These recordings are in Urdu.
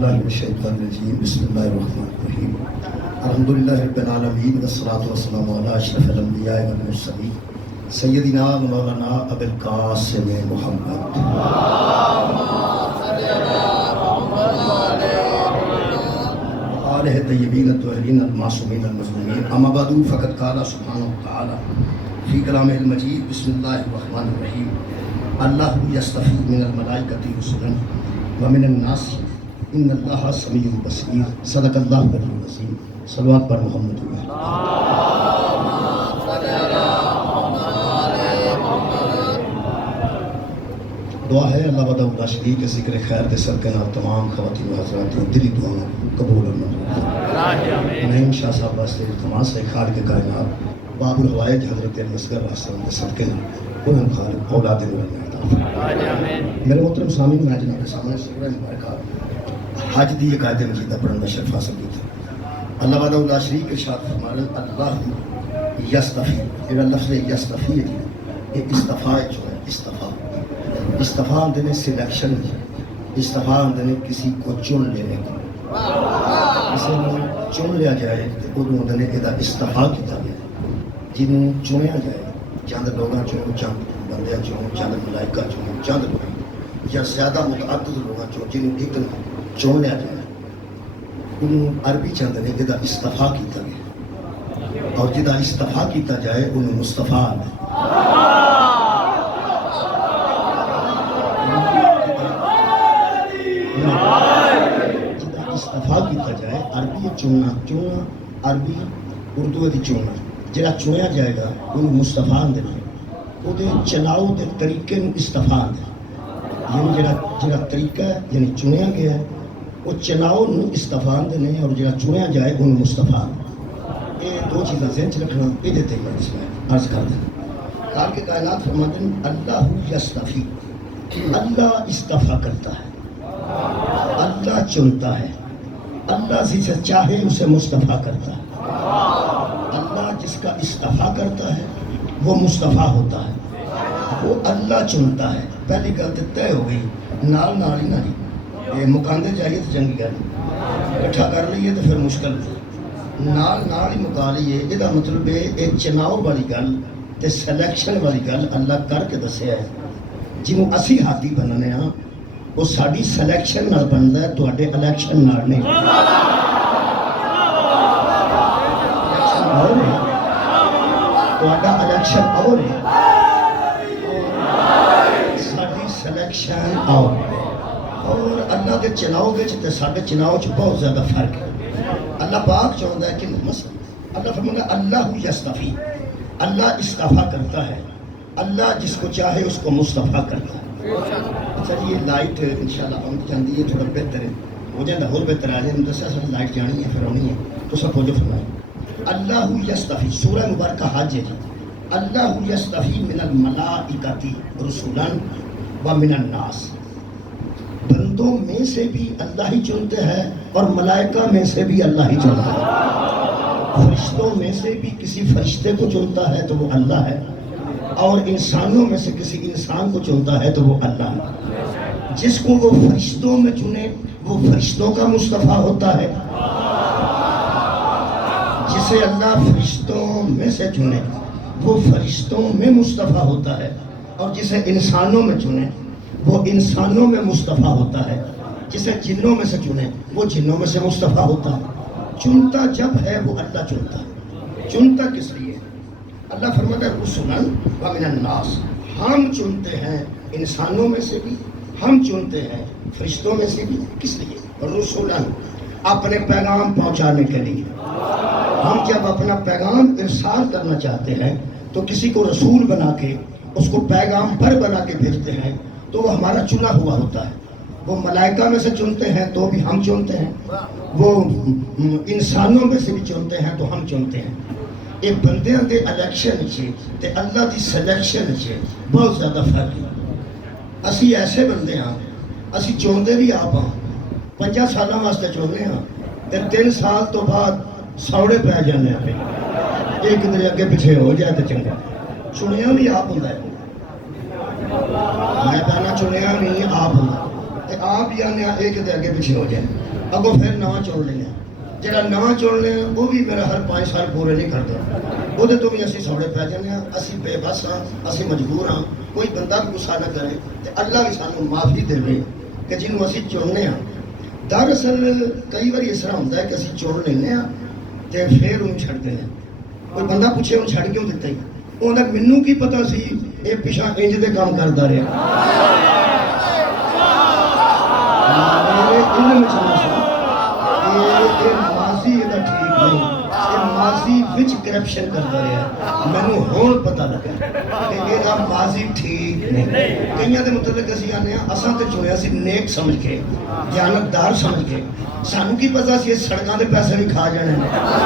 باللہ من الشیطان الرجیم بسم اللہ الرحمن الرحیم الحمدللہ رب العالمین والصلاة والسلام علی اشرف الانبیاء والمرسلین سیدنا مولانا ابو القاسم محمد آلہ طیبین الطاہرین المعصومین المظلومین اما بعد فقد قال سبحانہ وتعالی فی کلامہ المجید بسم اللہ الرحمن الرحیم اللہ یصطفی من الملائکۃ رسلا ومن الناس ان اللہ سمیع بصیر صدق اللہ العلی العظیم صلوات پر محمد دعا ہے اللہ وحدہ لا شریک کے ذکر خیر کے صدقے نال تمام خواتین و حضرات کی دلی دعاؤں قبول اور منظور نعیم شاہ صاحب واسطے التماس ہے خالق کائنات باب الحوائج حضرت اصغر واسطے کے صدقے نال انہوں خالق اولاد نور میرے محترم سامعین میں جناب کے سامنے سورہ مبارکہ حج دی قاعدہ مجیدہ پڑھنے کا شرف حاصل کیا اللہ وحدہ لا شریک ارشاد فرما رہے اللہ یصطفی یہ لفظ یصطفی ہے یہ استفاء جو ہے استفاء اندر نے سلیکشن استفاء اندر نے کسی کو چن لینے کو کسی کو چن لیا جائے تو اندر نے یہ استفاء کیا گیا جنہوں چنیا جائے چند لوگوں چوں چند بندے چوں چند ملائکہ چوں چند لوگ یا زیادہ متعدد لوگوں چوں جنہوں ایک چون لیا جائے انہوں عربی چند نے جدا استفاء کیتا گیا اور جدا استفاء کیتا جائے انہوں مصطفیٰ جدا استفاء کیتا جائے عربی چوننا عربی اردو دی چوننا جڑا چویا جائے گا انہوں مصطفیٰ دے وہ دے چلاؤ دے طریقے نو استفاء دے یعنی جڑا طریقہ ہے یعنی چنیا گیا ہے وہ چلاؤ نو استفاء دے نہیں اور جڑا چنیا جائے انہوں مصطفیٰ یہ دو چیزیں ذہن چ رکھنا یہ دیتے ہیں اس میں عرض کر دیں کار کے کائنات فرماتے ہیں اللہ یصطفی اللہ استفاء کرتا ہے اللہ چنتا ہے اللہ جسے چاہے اسے مصطفیٰ کرتا ہے اللہ جس کا استفاء کرتا ہے وہ مصطفیٰ ہوتا ہے وہ اللہ چنتا ہے پہلی گل تو طے ہو گئی نال ہی نہیں یہ مکاندے چاہیے تو چنگی گل اکٹھا کر لیے تو پھر مشکل نال ہی مکا لیے یہ مطلب ہے یہ چناؤ والی گل تے سلیکشن والی گل اللہ کر کے دسیا ہے جنہوں اسی ہاتھی بننے ہاں وہ ساری سلیکشن نال بنتا ہے تواڈے الیکشن نال نہیں تواڈا الیکشن اور ہے ساری سلیکشن اور اللہ کے چناؤ تے ساڈے چناؤ چ بہت زیادہ فرق ہے اللہ پاک چاہتا ہے کہ مثلا اللہ فرماتا ہے اللہ یصطفی اللہ استفاء کرتا ہے اللہ جس کو چاہے اس کو مصطفیٰ کرتا ہے اچھا جی یہ لائٹ انشاءاللہ ہم چاہتی ہے تھوڑا بہتر ہے ہو جائے اور بہتر آ جائے دسیا سر لائٹ جانی ہے پھر آنی ہے تو سب ہو جو فرمائے اللہ یصطفی سورہ مبارکہ حج ہے جی اللہ یصطفی من الملائکۃ رسلا ومن الناس بندوں میں سے بھی اللہ ہی چنتے ہیں اور ملائکہ میں سے بھی اللہ ہی چنتا ہے فرشتوں میں سے بھی کسی فرشتے کو چنتا ہے تو وہ اللہ ہے اور انسانوں میں سے کسی انسان کو چنتا ہے تو وہ اللہ ہے جس کو وہ فرشتوں میں چنے وہ فرشتوں کا مصطفیٰ ہوتا ہے جسے اللہ فرشتوں میں سے چنے وہ فرشتوں میں مصطفیٰ ہوتا ہے اور جسے انسانوں میں چنے وہ انسانوں میں مصطفیٰ ہوتا ہے جسے جنوں میں سے چنے وہ جنوں میں سے مصطفیٰ ہوتا ہے چنتا جب ہے وہ اللہ چنتا ہے چنتا کس لیے اللہ فرماتا ہے رسلا ومن الناس ہم چنتے ہیں انسانوں میں سے بھی ہم چنتے ہیں فرشتوں میں سے بھی کس لیے رسلا اپنے پیغام پہنچانے کے لیے ہم جب اپنا پیغام ارسال کرنا چاہتے ہیں تو کسی کو رسول بنا کے اس کو پیغام پر بنا کے بھیجتے ہیں تو وہ ہمارا چنا ہوا ہوتا ہے وہ ملائکہ میں سے چنتے ہیں تو بھی ہم چنتے ہیں وہ انسانوں میں سے بھی چنتے ہیں تو ہم چنتے ہیں یہ بندیاں دے الیکشن تے اللہ دی سلیکشن بہت زیادہ فرق ہے اسی ایسے بندے ہاں اسی چوندے بھی آپ ہاں 5 سالاں واسطے چوندے ہاں پھر 3 سال تو بعد سوڑے پہ جانے ہیں ایک دن اگے پیچھے ہو جائے تو چنگا چنیا بھی آپ ہوں میں پہنا چنیا نہیں آپ ہوں تے آپ ہی آنے ایک دے اگے پیچھے ہو جائے اگوں پھر نواں چن لینا جڑا نواں چن لیا وہ بھی میرا ہر 5 سال پورے نہیں کرتا وہ تو بھی اسی سوڑے پی جانے ہیں اسی بے بس ہاں اسی مجبور ہاں کوئی بندہ بھی غصہ نہ کرے تے اللہ بھی سانوں معافی دے کہ جنوں اسی چننے ہاں دراصل کئی بار اس طرح ہوتا ہے کہ اسی چن لینے ہاں تے پھر انہوں چھڑ دینے کوئی بندہ پوچھے انہوں چھڑ کیوں دیتا ہی وہ تک منوں کی پتا سی یہ پیچھا انج دے کام کرتا رہا میرے علم چاہنا سا یہ ماضی یہ ٹھیک نہیں یہ ماضی وچ کرپشن کرتا رہا مینوں ہون پتہ لگا کہ یہ ماضی ٹھیک نہیں کئیاں دے مطلب اسی آنے ہیں اساں تے چنیا سی نیک سمجھ کے دیانتدار سمجھ کے سانوں کی پتہ سی اس سڑکاں دے پیسے نہیں کھا جانے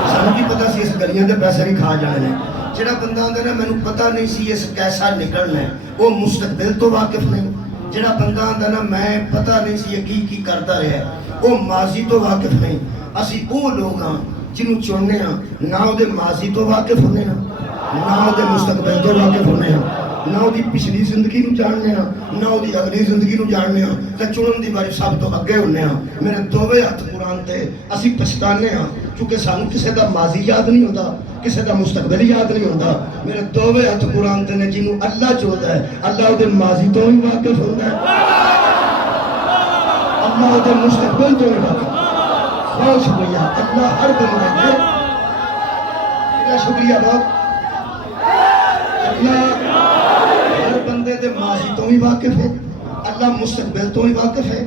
سانوں کی پتہ سی اس گلیاں دے پیسے نہیں کھا جانے جڑا بندہ آندا نا مینوں پتہ نہیں سی اس کیسا نکلنا ہے وہ مستقبل تو واقف نہیں جڑا بندہ آندا نا میں پتہ نہیں سی یہ کی کرتا رہا وہ ماضی تو واقف نہیں اسی وہ لوگ ہاں جنوں چننے ہاں نہ وہ ماضی تو واقف ہونے ہاں نہ وہ مستقبل تو واقف ہونے ہاں نہ وہ پچھلی زندگی نو جاننے ہاں نہ وہ اگلی زندگی نو جاننے ہاں تے چنن دی باری سب تو اگے ہونے ہاں میرے دوویں ہاتھ قرآن تے اسی پچھتانے ہاں کیونکہ سانوں کسے دا ماضی یاد نہیں ہوتا کسے دا مستقبل یاد نہیں ہوتا میرے دوویں ہاتھ قرآن تے نے جنوں اللہ چاہتا ہے اللہ وہ ماضی تو بھی واقف ہوتا ہے اللہ وہ مستقبل تو بھی واقف بہت شکریہ اللہ ہر بندے دے بہت شکریہ بہت اللہ ہر بندے دے ماضی تو بھی واقف ہے اللہ مستقبل تو بھی واقف ہے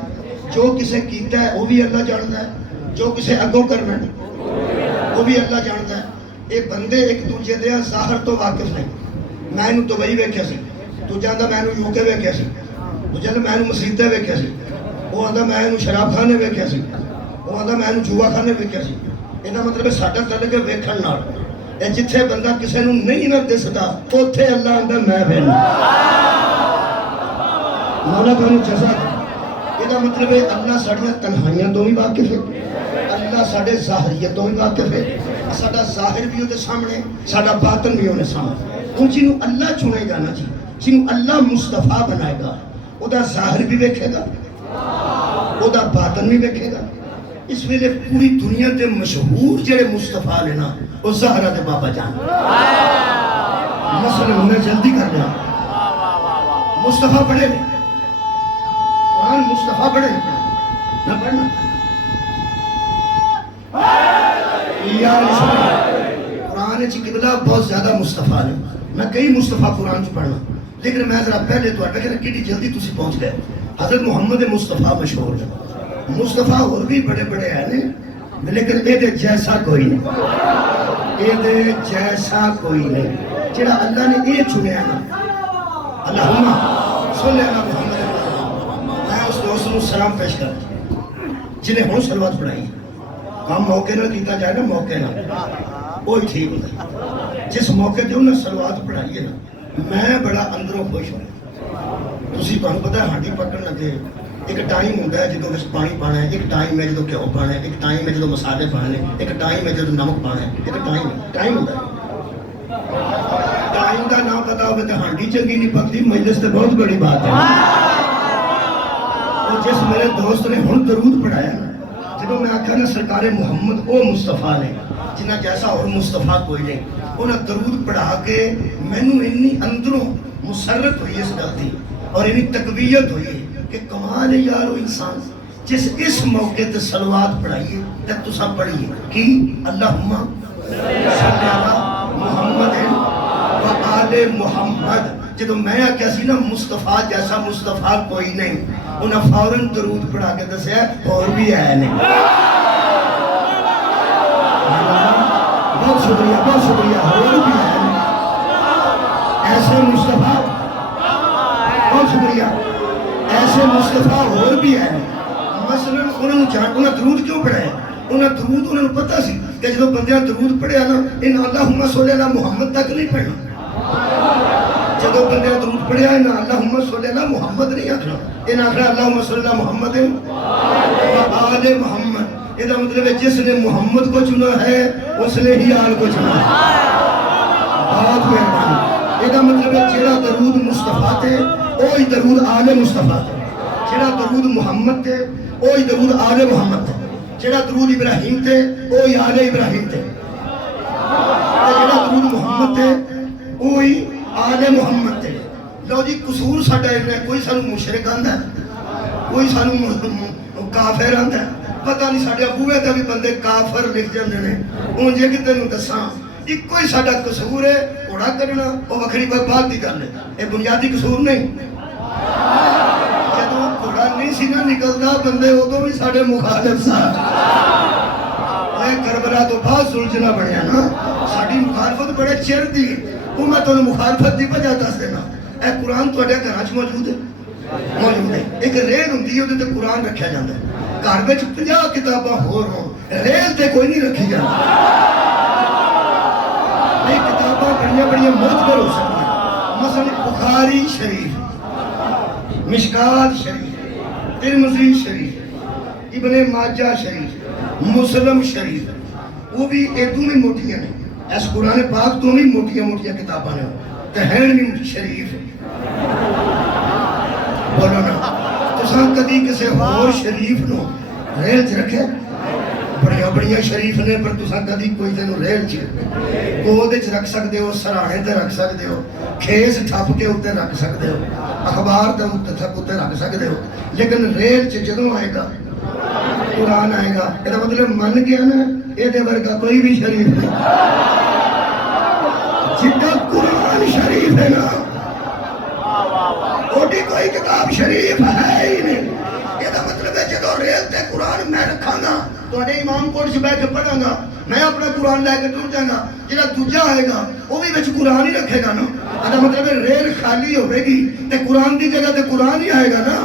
جو کسے کیتا ہے وہ بھی اللہ جانتا ہے جو کسے اگوں کرنا ہے وہ بھی اللہ جانتا ہے یہ بندے ایک دوجے دے ظاہر تو واقف نہیں میں انہوں دبئی ویکھیا سی تو جاندہ میں انہوں یوکے ویکھیا سی تو جاندہ میں انہوں مسیطے ویکھیا سی وہ آندہ میں انہوں شراب خانے ویکھیا سی وہ آندہ میں انہوں جوا خانے ویکھیا سی انہاں مطلب ہے ساڈا تعلق ہے ویکھن نال اے جتھے بندہ کسے نوں نہیں نہ دسدا اوتھے اللہ آندا میں بہن مولا تانوں جزا یہ مطلب ہے اللہ ساڈیاں تنہائیاں تو بھی واقف ہے اللہ ساڈے ظاہریت تو بھی واقف ہے ساڈا ظاہر بھی ہوتے سامنے ساڈا باطن بھی ہونے سامنے ان جنوں اللہ چنے گا نا جی جنوں اللہ مصطفیٰ بنائے گا او دا ظاہر بھی ویکھے گا او دا باطن بھی ویکھے گا اس ویلے پوری دنیا دے مشہور جڑے مصطفیٰ نے نا وہ زہرا دے بابا جان مثلا میں جلدی کر رہا مصطفیٰ پڑھے قرآن مصطفیٰ پڑھے نہ پڑھنا قرآن چی قبلہ بہت زیادہ مصطفیٰ نے میں کئی مصطفیٰ قرآن چی پڑھنا لیکن میں ذرا پہلے تو آٹھا کہ کتنی جلدی تسی پہنچ گئے حضرت محمد مصطفیٰ مشہور ہے مصطفیٰ اور بھی بڑے بڑے ہیں لیکن یہ دے جیسا کوئی نہیں یہ دے جیسا کوئی نہیں جڑا اللہ نے یہ چنیا نا اللہم صلی اللہ محمد میں اس دوست نے سلام پیش کر جنہیں ہوں سلوات پڑھائی ہم موقع نہ کیتا جائے نا موقع نہ وہی ٹھیک ہوتا جس موقع تے انہیں سلوات پڑھائی ہے نا میں بڑا اندروں خوش ہوں تسی تو ہم پتہ ہے ہانڈی پکڑ لگے ایک ٹائم ہوتا ہے جدوں وچ پانی پانا ہے ایک ٹائم ہے جدوں گھیو پانا ہے ایک ٹائم ہے جدوں مسالے پانے ایک ٹائم ہے جدوں نمک پانا ہے ایک ٹائم ہوتا ہے ٹائم کا نام پتا ہوگا تو ہانڈی چنگی نہیں پکتی مجلس تو بہت بڑی بات ہے اور جس میرے دوست نے ہن درود پڑھایا جدوں میں آکھا نا سرکار محمد او مصطفیٰ نے جنہ جیسا اور مصطفیٰ کوئی نہیں انہیں درود پڑھا کے مینوں انی اندروں مسرت ہوئی اس غلطی اور انی تقویت ہوئی کہ کمال ہے یارو انسان جس اس موقع تے صلوات پڑھائیے تے تسا پڑھیے کہ اللہم صلی اللہ محمد و آل محمد جدو میں آکیا سی نا مصطفیٰ جیسا مصطفیٰ کوئی نہیں انہیں فوراً درود پڑھا کے دسیا اور بھی ہے نہیں بہت شکریہ اور بھی ہے نہیں ایسے مصطفیٰ بہت شکریہ ایسے مصطفیٰ اور بھی ہے مثلا انہیں درود کیوں پڑھا ہے انہیں درود انہیں پتا سی کہ جب بندیاں درود پڑھے نا ان اللہم صلی اللہ محمد تک نہیں پڑھنا جب بندیاں درود پڑھے نا اللہم صلی اللہ محمد نہیں آکھنا ان آکھنا اللہم صلی اللہ محمد و آل محمد یہ مطلب ہے جس نے محمد کو چنا ہے اس نے ہی آل کو چنا ہے بہت مہربانی یہ مطلب ہے جیڑا درود مصطفیٰ تے وہی درود آل مصطفیٰ تے جڑا درود محمد تے وہی درود آل محمد تے، جڑا درود ابراہیم تے وہی آل ابراہیم تے، جڑا درود محمد تے وہی آل محمد تے۔ لو جی قصور ساڈا ہے، کوئی سانو مشرک آندا ہے، کوئی سانو کافر آندا ہے، پتہ نہیں ساڈے بوئے تے بھی بندے کافر لکھ جاندے نے۔ ہن جے کہ تینوں دساں ایک کوئی ساڈا قصور ہے گھوڑا کرنا، وہ وکھری بات دی گل ہے، یہ بنیادی قصور نہیں۔ جدوں گھوڑا نہیں سی نہ نکلدا بندے ادوں بھی ساڈے مخالف سن۔ کربلا تو بعد سلجھنا بنیا نا، ساڈی مخالفت بڑے چر دی، وہ میں تانوں مخالفت دی وجہ دس دینا۔ اے قرآن تواڈے گھراں وچ موجود ہے، موجود ہے۔ ایک ریل ہوندی ہے، اودے تے قرآن رکھیا جاندا ہے۔ گھر وچ 50 کتاباں ہور ہون، ریل تے کوئی نہیں رکھی جاندی۔ یہ کتاباں بڑیاں معتبر ہو سکتی ہیں، مثلا بخاری شریف، مشکات شریف، ترمذی شریف، ابن ماجہ شریف، مسلم شریف، وہ بھی ایدوں میں موٹیاں نے، اس قرآن پاک تو بھی موٹیاں کتاباں نے۔ تہرمی شریف بولو نا، تساں کدی کسے اور شریف نو ریل چ رکھے؟ بڑیاں شریف نے، پر تساں کدی کوئی تینوں ریل چ گود چ رکھ سکتے ہو، سراہنے تے رکھ سکتے ہو، کھیس ٹھپ کے اوتے رکھ سکتے ہو، اخبار تے اوتے رکھ سکتے ہو، لیکن ریل چ جدوں آئے گا قرآن آئے گا، یہ مطلب من گیا نا یہ ورگا کوئی بھی شریف نہیں۔ جتنا قرآن شریف ہے نا وہی کوئی کتاب شریف ہے ہی نہیں۔ یہ مطلب ہے جدو ریل تے قرآن میں رکھاں گا، تواڈے امام کوٹ سے بیٹھ کے پڑھاں گا، میں اپنا قرآن لے کے ٹر جاں گا، جڑا دوجا آئے گا وہ بھی وچ قرآن ہی رکھے گا نا۔ یہ مطلب ہے ریل خالی ہوے گی تے قرآن دی جگہ تے قرآن ہی آئے گا نا۔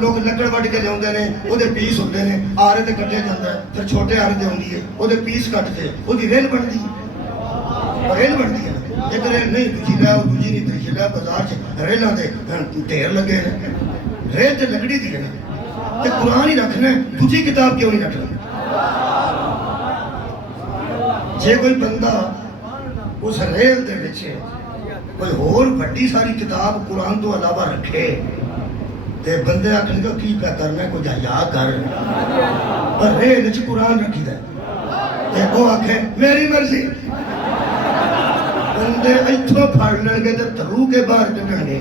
لوگ لکڑ وڈ کے لیا وہ پیس ہوتے ہیں، آرے تے کٹیا جاتا ہے، پھر چھوٹے آرے تے ہوندی ہے وہ پیس کٹتے وہ ریل بنتی ہے، ریل بنتی ہے۔ ایک ریل نہیں دوجی لے آؤ، دوجی نہیں تیسری لے، بازار چ ریلاں دے ڈھیر لگے ہیں۔ ریل تے لکڑی دی ہے نا، تے قرآن ہی رکھنا ہے، دوجی کتاب کیوں نہیں رکھنا؟ جے کوئی بندہ اس ریل دے وچ کوئی اور بڑی ساری کتاب قرآن تو علاوہ رکھے تے بندے آکھن گے کی پہ کرنا ہے، کوئی حیا کر، پر ریل وچ قرآن رکھی دے تے وہ آکھے میری مرضی، بندے ایتھوں پھڑ لیں گے تے تھرو کے باہر کڈن گے۔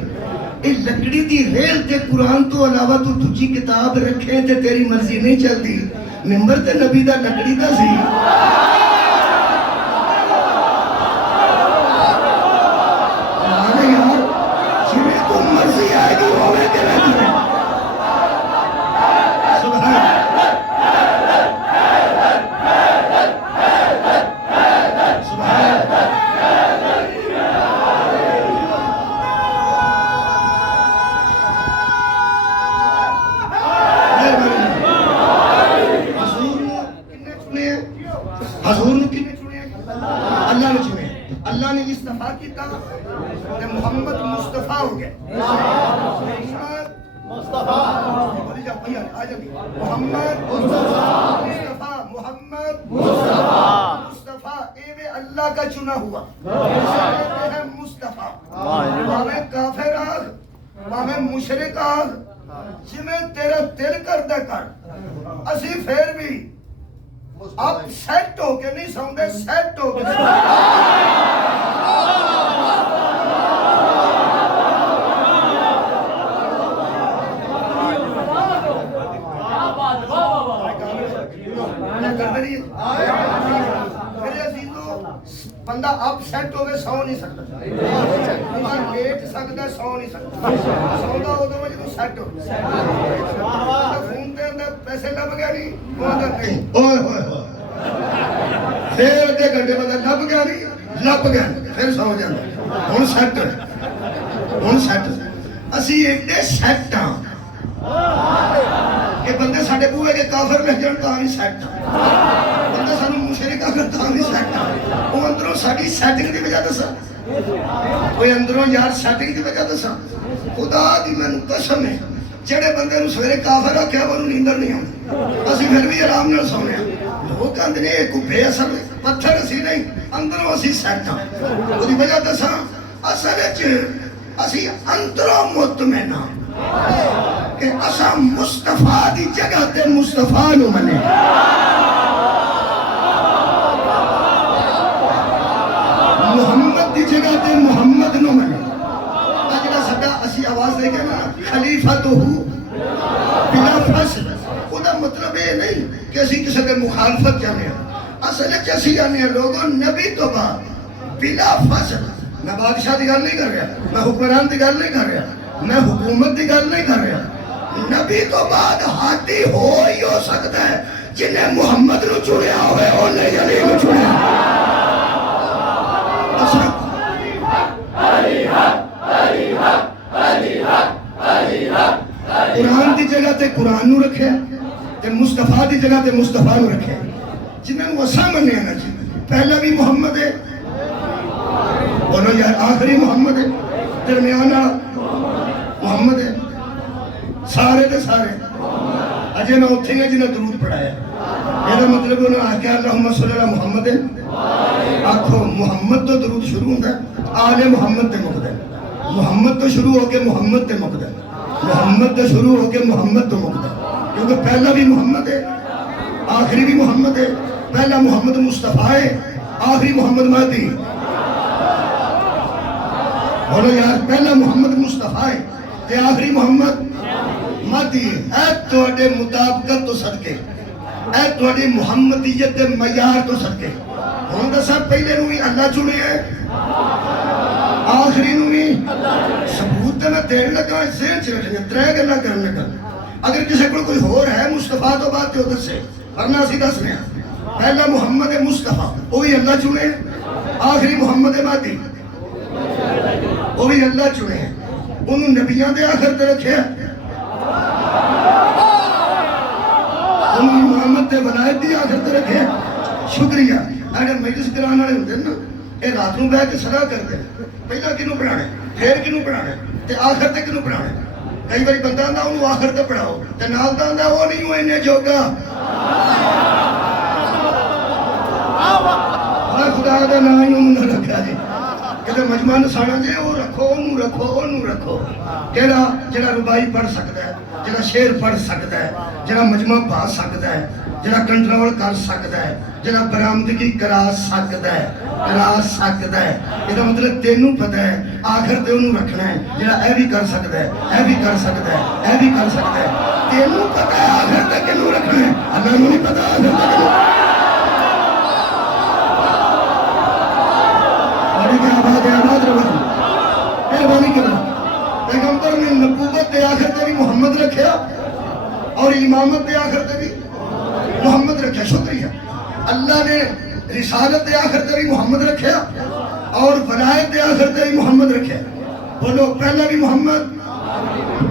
یہ لکڑی دی ریل تے قرآن تو علاوہ تو دوجی کتاب رکھے تے تیری مرضی نہیں چلتی۔ ممبر تے نبی دا لکڑی دا سی، اللہ نے استفا کیتا تے محمد مصطفیٰ ہو گئے۔ محمد مصطفیٰ اے اللہ کا چنا ہوا مصطفیٰ، باویں کافر آگ باویں مشرک آگ، جویں تیرا دل کردا کر، اسی پھر بھی اب سیٹ ہو کے نہیں سوندے، سیٹ ہو کے بندہ اپ سیٹ ਸੈੱਟ ਹੋਵੇ ਸੌ ਨਹੀਂ ਸਕਦਾ ਬੰਦਾ ਲੇਟ ਸਕਦਾ ਸੌ ਨਹੀਂ ਸਕਦਾ ਸੌਂਦਾ ਉਦੋਂ ਜਦੋਂ ਸੈੱਟ ਹੋਵੇ ਫੋਨ ਤੇ ਅੰਦਰ ਪੈਸੇ ਲੱਭ ਗਿਆ ਨਹੀਂ ਉਹਦਾ ਨਹੀਂ ਓਏ ਹੋਏ ਹੋਏ ਫੇਰ ਅੱਧੇ ਘੰਟੇ ਬੰਦਾ ਲੱਭ ਗਿਆ ਨਹੀਂ ਲੱਭ ਗਿਆ ਫਿਰ ਸੌ ਜਾਂਦਾ ਹੁਣ ਸੈੱਟ ਅਸੀਂ ਇੱਡੇ ਸੈੱਟ ਆ کہ بندے ساڑھے بوئے کے کافر میں جن تاہی سیٹ بندے سانو مشرک آگر تاہی سیٹ وہ اندروں ساڑھی سیٹنگ دی وجہ دسا کوئی اندروں یار سیٹنگ دی وجہ دسا خدا دی میں قسم ہے جڑے بندے نو سویرے کافر آکھیا وہ نیندر نہیں آؤں اسی پھر بھی آرام نہ سونے لوگ کہندے نے ایک بے اثر پتھر اسی نہیں اندروں اسی سیٹ ہاں وہ دی وجہ دسا اصل اسی اندروں مطمئن ہاں کہ اسا مصطفیٰ دی جگہ تے مصطفیٰ نو منے محمد دی جگہ تے محمد نو منے اجلا سدا اسی آواز دے کے نا خلیفہ تو ہو بلا فصل خدا مطلب یہ نہیں کہ اسی کسی کے مخالفت جانے ہیں اصل ہے کہ اسی جانے ہیں لوگوں نبی تو بعد بلا فصل میں بادشاہ دی گل نہیں کر رہا میں حکمران دی گل نہیں کر رہا میں حکومت دی گل نہیں کر رہا نبی تو بعد ہاتھی ہو ہی ہو سکتا ہے جنہیں محمد نو چنیا ہوئے انہیں علی نو چنیا قرآن دی جگہ تے قرآن نو رکھے تے مصطفیٰ دی جگہ تے مصطفیٰ نو رکھے جنہیں وہ سامنے آنا چاہیے پہلا بھی محمد ہے بولو یار آخری محمد ہے درمیانہ محمد ہے سارے دے سارے اجے میں اتھے گے جنہیں درود پڑھایا یہ مطلب انہوں نے آکھا اللہم صلی اللہ محمد آکھو محمد تو درود شروع ہوتا ہے آل محمد تے مقدر محمد تو شروع ہو کے محمد تے مقدر محمد تو شروع ہو کے محمد تو مقدر کیونکہ پہلا بھی محمد ہے آخری بھی محمد ہے پہلا محمد مصطفیٰ ہے آخری محمد مہدی بولو یار پہلا محمد مصطفیٰ ہے تے آخری محمد مہدی اے توڑے مطابقت تو صدقے اے توڑے محمدیت معیار تو صدقے ہوں دا سب پہلے نوی اللہ چنے ہے آخری نوی ثبوت تے میں دین لگا ذہن سے رکھیں گے ترے گلا کرنے کا اگر کسی کو کوئی ہو رہا ہے مصطفیٰ تو بات تے ادھر سے ورنہ سیدھا سنے پہلا محمد مصطفیٰ وہی اللہ چنے آخری محمد مہدی وہ بھی اللہ چنے ہیں انہوں نبیان دے آخر تے رکھے انہوں محمد تے ولایت دی آخر تے رکھے شکریہ اگر مجلس کرانا رہے ہوتے ہیں نا اے رات نو بیٹھ کے صلاح کرتے ہیں پہلا کنوں پڑھانے پھر کنوں پڑھانے تے آخر تے کنوں پڑھانے کئی باری بندہ آندا انہوں آخر تے پڑھاؤ تے نال دا آندا وہ نہیں ہوئے انہیں جوگا خدا دا نام ہی انہوں نے رکھا جی کہ مجمع نسانا جے وہ رکھو انہوں رکھو جڑا ربائی پڑھ سکتا ہے جڑا شعر پڑھ سکتا ہے جڑا مجمع پا سکتا ہے جڑا کنٹرول کر سکتا ہے جڑا برآمدگی کرا سکتا ہے یہ مطلب تینوں پتہ ہے آخر تے انہوں رکھنا ہے جڑا اے بھی کر سکتا ہے اے بھی کر سکتا ہے اے بھی کر سکتا ہے تینوں پتہ ہے آخر تک انہوں رکھنا ہے اللہ نو نہیں پتہ آخر تک انہوں آباد رہا مہربانی کرنا پیغمبر نے نبوت دے آخر تے بھی محمد رکھیا اور امامت دے آخر تے بھی محمد رکھیا شکریہ اللہ نے رسالت دے آخر تے بھی محمد رکھیا اور ولایت دے آخر تے بھی محمد رکھیا بولو پہلا بھی محمد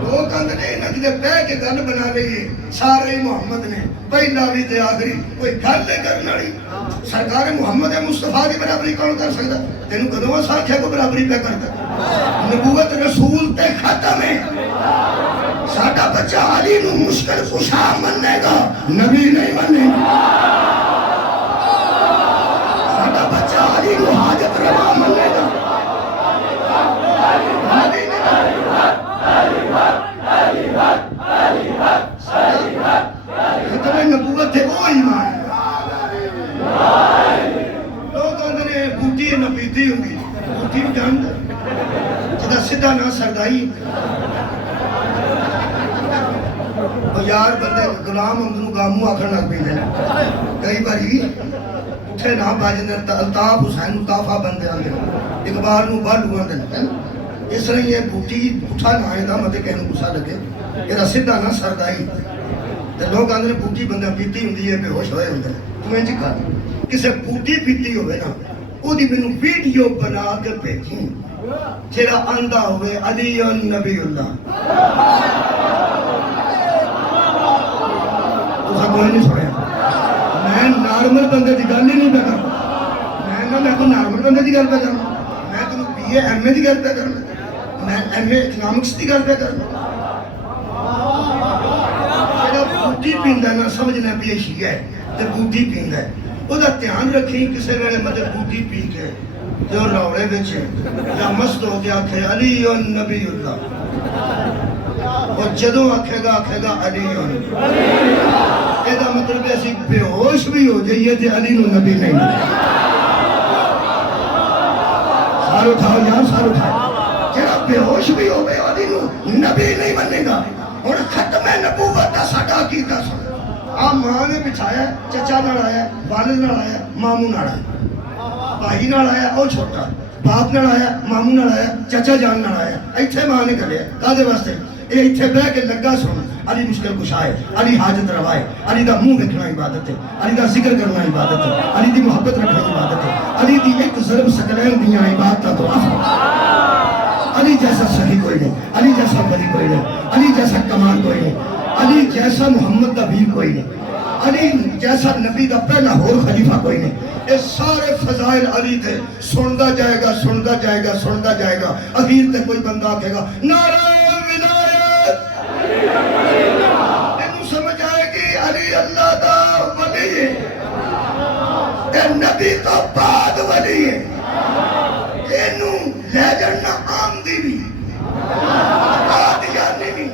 لوگ اندر نہیں نکلے پہ کے گل بنا لئیے سارے محمد نے پہلا بھی تے آخری کوئی گل لے کرنا نہیں سرکار محمد مصطفیٰ کی برابری کون کر سکتا تینوں قدمہ ساتھ ہے کو برابری پہ کرتا نبوت رسول تے ختم ہے ساڑھا بچہ علی نو مشکل خوشا مننے گا نبی نہیں مننے گا ساڑھا بچہ علی نو حاجت روا مننے گا نبی نہیں ختم نبوت ہے وہ ایمان لوگ اندرے بوٹی نہ پیتی ہوں گی بوٹی جاند جدا سدھا نہ سردائی اور یار بندے غلام اندروں گاموں آکھر نہ پیتے ہیں کئی باری اٹھے نہ باجندر الطاف حسین الطافہ بندے آندے اقبال نو بالو آندے ہیں اس طرح یہ بوٹی اٹھا نہ آئے دا مطلب کہ غصہ لگے یہ سیدھا نہ سردائی تے لوگ آندے بوٹی بندہ پیتی ہوندی ہے بے ہوش ہوئے ہوندے تو انج کر کسے بوٹی پیتی ہوئے نا او دی مینوں ویڈیو بنا کے بھیجی جڑا آندا ہوئے علی نبی اللہ تو کوئی نہیں سنیا میں نارمل بندے دی گل ہی نہیں پہ کرنا میں کو نارمل بندے دی گل پہ کرنا میں تمہیں بی اے ایم اے دی گل پہ کرنا میں ایم اے اکنامکس دی گل پہ کرنا جڑا بوٹی پیندا نا سمجھنا بھی یہ شیعہ ہے تے بوٹی پیندا ہے او دا دھیان رکھیں کسے ویلے مطلب بوٹی پی کے جو روڑے وچ یا مست ہو کے آکھے علی نبی اللہ اور جدوں آکھے گا علی یہ دا مطلب ہے اسی بے ہوش بھی ہو جائیے تے علی نو نبی نہیں سار اٹھاؤ یار سار اٹھاؤ جڑا بے ہوش بھی ہو علی نو نبی نہیں بنے گا اور ختم نبوت دا ساڈا عقیدہ سن آ ماں نے بٹھایا چچا نال آیا والد نال آیا ماموں نال آیا بھائی نال آیا او چھوٹا باپ نال آیا ماموں نال آیا چچا جان نال آیا ایتھے ماں نے گلیا کادے واسطے اے ایتھے بیٹھ کے لگا سن علی مشکل کشا ہے علی حاجت روا ہے علی دا منہ ویکھنا عبادت ہے علی دا ذکر کرنا عبادت ہے علی دی محبت رکھنا عبادت ہے علی دی ایک ضرب سکلین دیاں عبادتاں تو علی جیسا صحیح کوئی نہیں علی جیسا ولی کوئی نہیں علی جیسا کمال کوئی نہیں علی جیسا محمد دا ویر کوئی نہیں علی جیسا نبی دا پہلا اور خلیفہ کوئی نہیں یہ سارے فضائل علی تھے سندا جائے گا سندا جائے گا سندا جائے گا اخیر تے کوئی بندہ آکھے گا نعرہ ولایت اینو سمجھ آئے گی علی اللہ دا ولی ہے اے نبی تو بعد ولی ہے اینو لے جڑنا عام دی بھی قادیانی بھی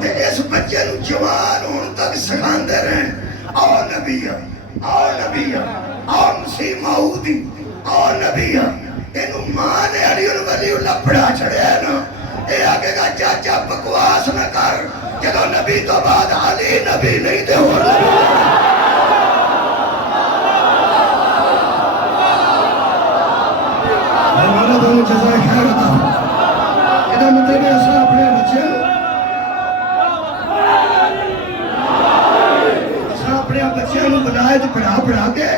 تے اس بچے نو جوان ہون تک سکھاندے رہن او نبی او نبی او مسیح معودی او نبی اینو ماں نے علی ولی اللہ پڑھا چھڑیا ہے نا اے آگے گا چاچا بکواس نہ کر جدو نبی تو بعد علی نبی نہیں دے ہو ہمارا دونوں جزائے خیر عطا یہ مطلب ہے اسے اپنے بچے اسے اپنے بچے نو بنائے تو پڑھا کے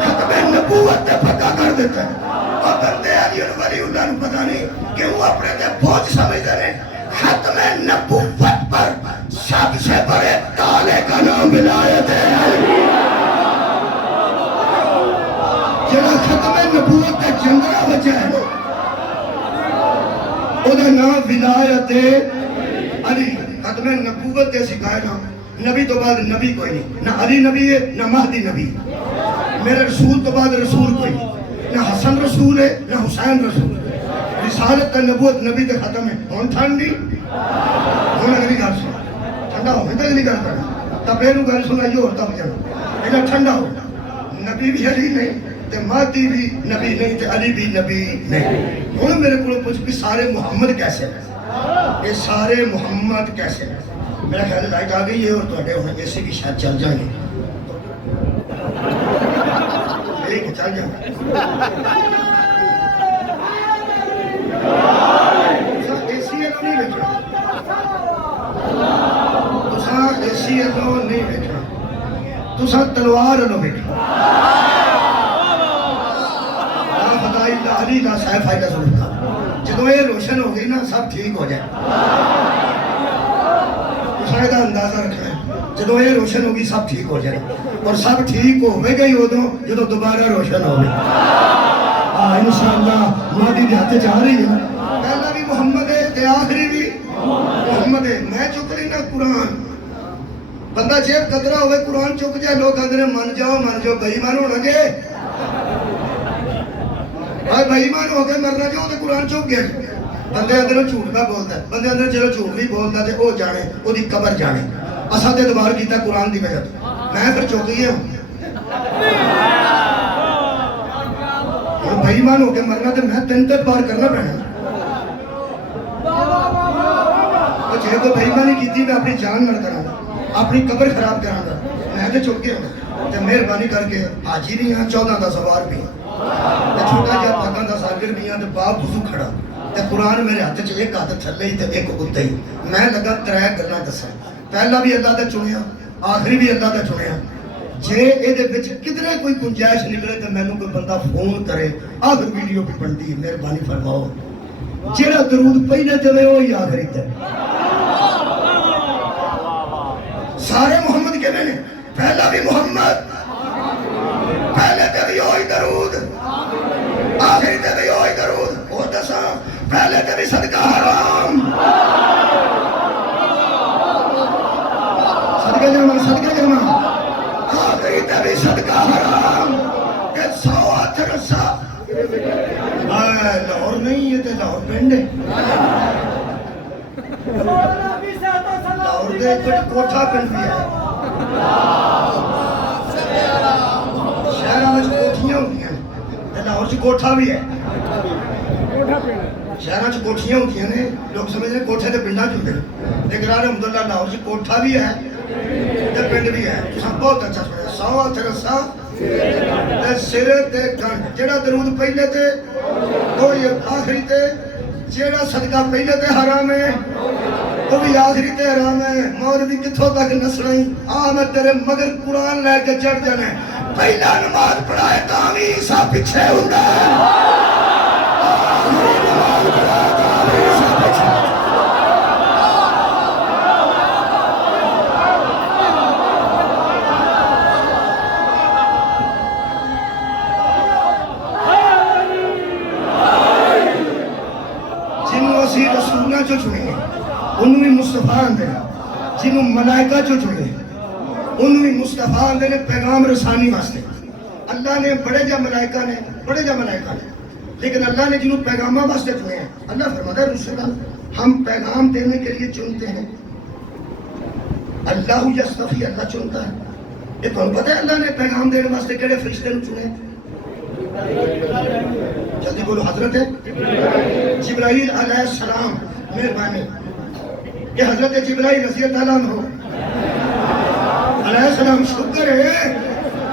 ختم نبوت تے پکا کر دیتا ہے اور بندے علی ولی اللہ نو پتہ نہیں کہ وہ اپنے تے بوجھ سمجھتے رہے ختم نبوت پر سب سے بڑے تالے کا نام ولایت ہے جڑا ختم نبوت تے جنگرا بچا ہے او دا نام ولایت علی ختم نبوت تے سکھائے نا نبی تو بعد نبی کوئی نہیں نہ علی نبی ہے نہ مہدی نبی میرے رسول تو بعد رسول کوئی نہیں نہ حسن رسول ہے نہ حسین رسول ہے رسالت کا نبوت نبی تے ختم ہے ہون ٹھنڈی ہون اگلی گل سن ٹھنڈا ہو تے اگلی گل کرنا تب اینو گل سنا جو ہوتا ہو جانا اینا ٹھنڈا ہو نبی بھی علی نہیں تے مہدی بھی نبی نہیں تے علی بھی نبی نہیں ہن میرے کو پوچھ کہ سارے محمد کیسے ہیں یہ سارے محمد کیسے ہیں میرا خیال ہے لائٹ آ گئی ہے اور تواڈے ہن ایسے بھی شاید چل جائیں گے ایک چل جائیں ایسی ہے نہیں بیٹھا تساں ایسی ہے تو نہیں بیٹھا تساں تلوار نو بیٹھا خدائی اللہ علی کا صاحب فائدہ ضرور تھا جدو یہ روشن ہو گئی نا سب ٹھیک ہو جائے شاید اندازہ رکھنا ہے جدو یہ روشن ہوگی سب ٹھیک ہو جائے اور سب ٹھیک ہوئے گئی ہو دو جدو دوبارہ روشن ہو گئی انشاءاللہ مہدی دے ہاتھ جا رہی ہے پہلا بھی محمد ہے تے آخری بھی محمد ہے میں چک لینا قرآن بندہ جیب قدرہ ہوئے قرآن چک جائے لوگ اندر من جاؤ بھائی ایمان ہونا گے بھائی ایمان ہو گئے مرنا جو تے قرآن چک گئے بندے اندر جھوٹ کا بولتا ہے بندے اندر چلو جھوٹ بھی بولتا ہے وہ جانے وہ دی قبر جانے اساں تے دوبار کیتا قرآن دی وجہ میں پھر چوکی ہوں اور بھائی مان ہو کے مرنا تے میں تین بار کرنا پڑنا اور جے کو بھائی مانی کیتی میں اپنی جان نہ کراں اپنی قبر خراب کراں گا میں تے چوکی ہوں تے مہربانی کر کے حاجی بھی ہاں 14 دا سوار بھی میں چھوٹا جہا پاکاں دا ساگر بھی ہاں تے باپ وضو کھڑا تے قرآن میرے ہاتھ چ ایک ہاتھ تھلے ہی تے ایک اوتے ہی میں لگا ترے گلاں دساں پہلا بھی اللہ دا چنیا آخری بھی اللہ دا چنیا جے یہ کدھر کوئی گنجائش نکلے تو مینوں کوئی بندہ فون کرے آخر ویڈیو بھی بنتی مہربانی فرماؤ جیڑا درود پہلے تے وہی آخری تے سارے محمد کے نے پہلا بھی محمد پہلے تے بھی وہی درود آخری تے بھی وہی درود وہ دساں پہلے تے بھی صدقہ حرام صدقہ جرمان صدقہ جرمان آخری تے بھی صدقہ حرام کہ 100 ہاتھ رسا لاہور نہیں یہ تے لاہور پنڈ ہے لاہور دے کوٹھا پنڈ بھی ہے شہراں وچ کوٹھیاں ہوندیاں تے لاہور چ کوٹھا بھی ہے شہراں چ کوٹھیاں ہوندیاں نے لوگ سمجھدے کوٹھے تے پنڈاں چ ہوندے لیکن الحمدللہ لاہور چ کوٹھا بھی ہے تے پنڈ بھی ہے تساں بہت اچھا سنیا 100 ہاتھ رسا تے سر تے گنڈ جیڑا درود پہلے تے وہی آخری تے جیڑا صدقہ پہلے تے حرام ہے وہ بھی آخری تے حرام ہے مولوی کتھوں تک نسنا ہی میں تیرے مگر قرآن لے کے چڑھ جانے پہلا نماز پڑھائے تاوی سا پیچھے ہوندا ہے آخری نماز پڑھائے تاوی سا پیچھے رسولنا جو چنے انہوں بھی مصطفیٰ آندے جنہوں ملائکہ جو چنے انہوں بھی مصطفیٰ آندے نے پیغام رسانی واسطے اللہ نے بڑے جا ملائکہ نے لیکن اللہ نے جنہوں پیغامہ واسطے چنے ہیں اللہ فرماتا ہے رسولہ ہم پیغام دینے کے لیے چنتے ہیں اللہ یصطفی اللہ چنتا ہے یہ تو پتہ ہے اللہ نے پیغام دینے واسطے کیڑے فرشتے نے چنے جلدی بولو حضرت جبرائیل علیہ السلام مہربانی یہ حضرت جبرائیل رضی اللہ عنہ علیہ السلام شکر ہے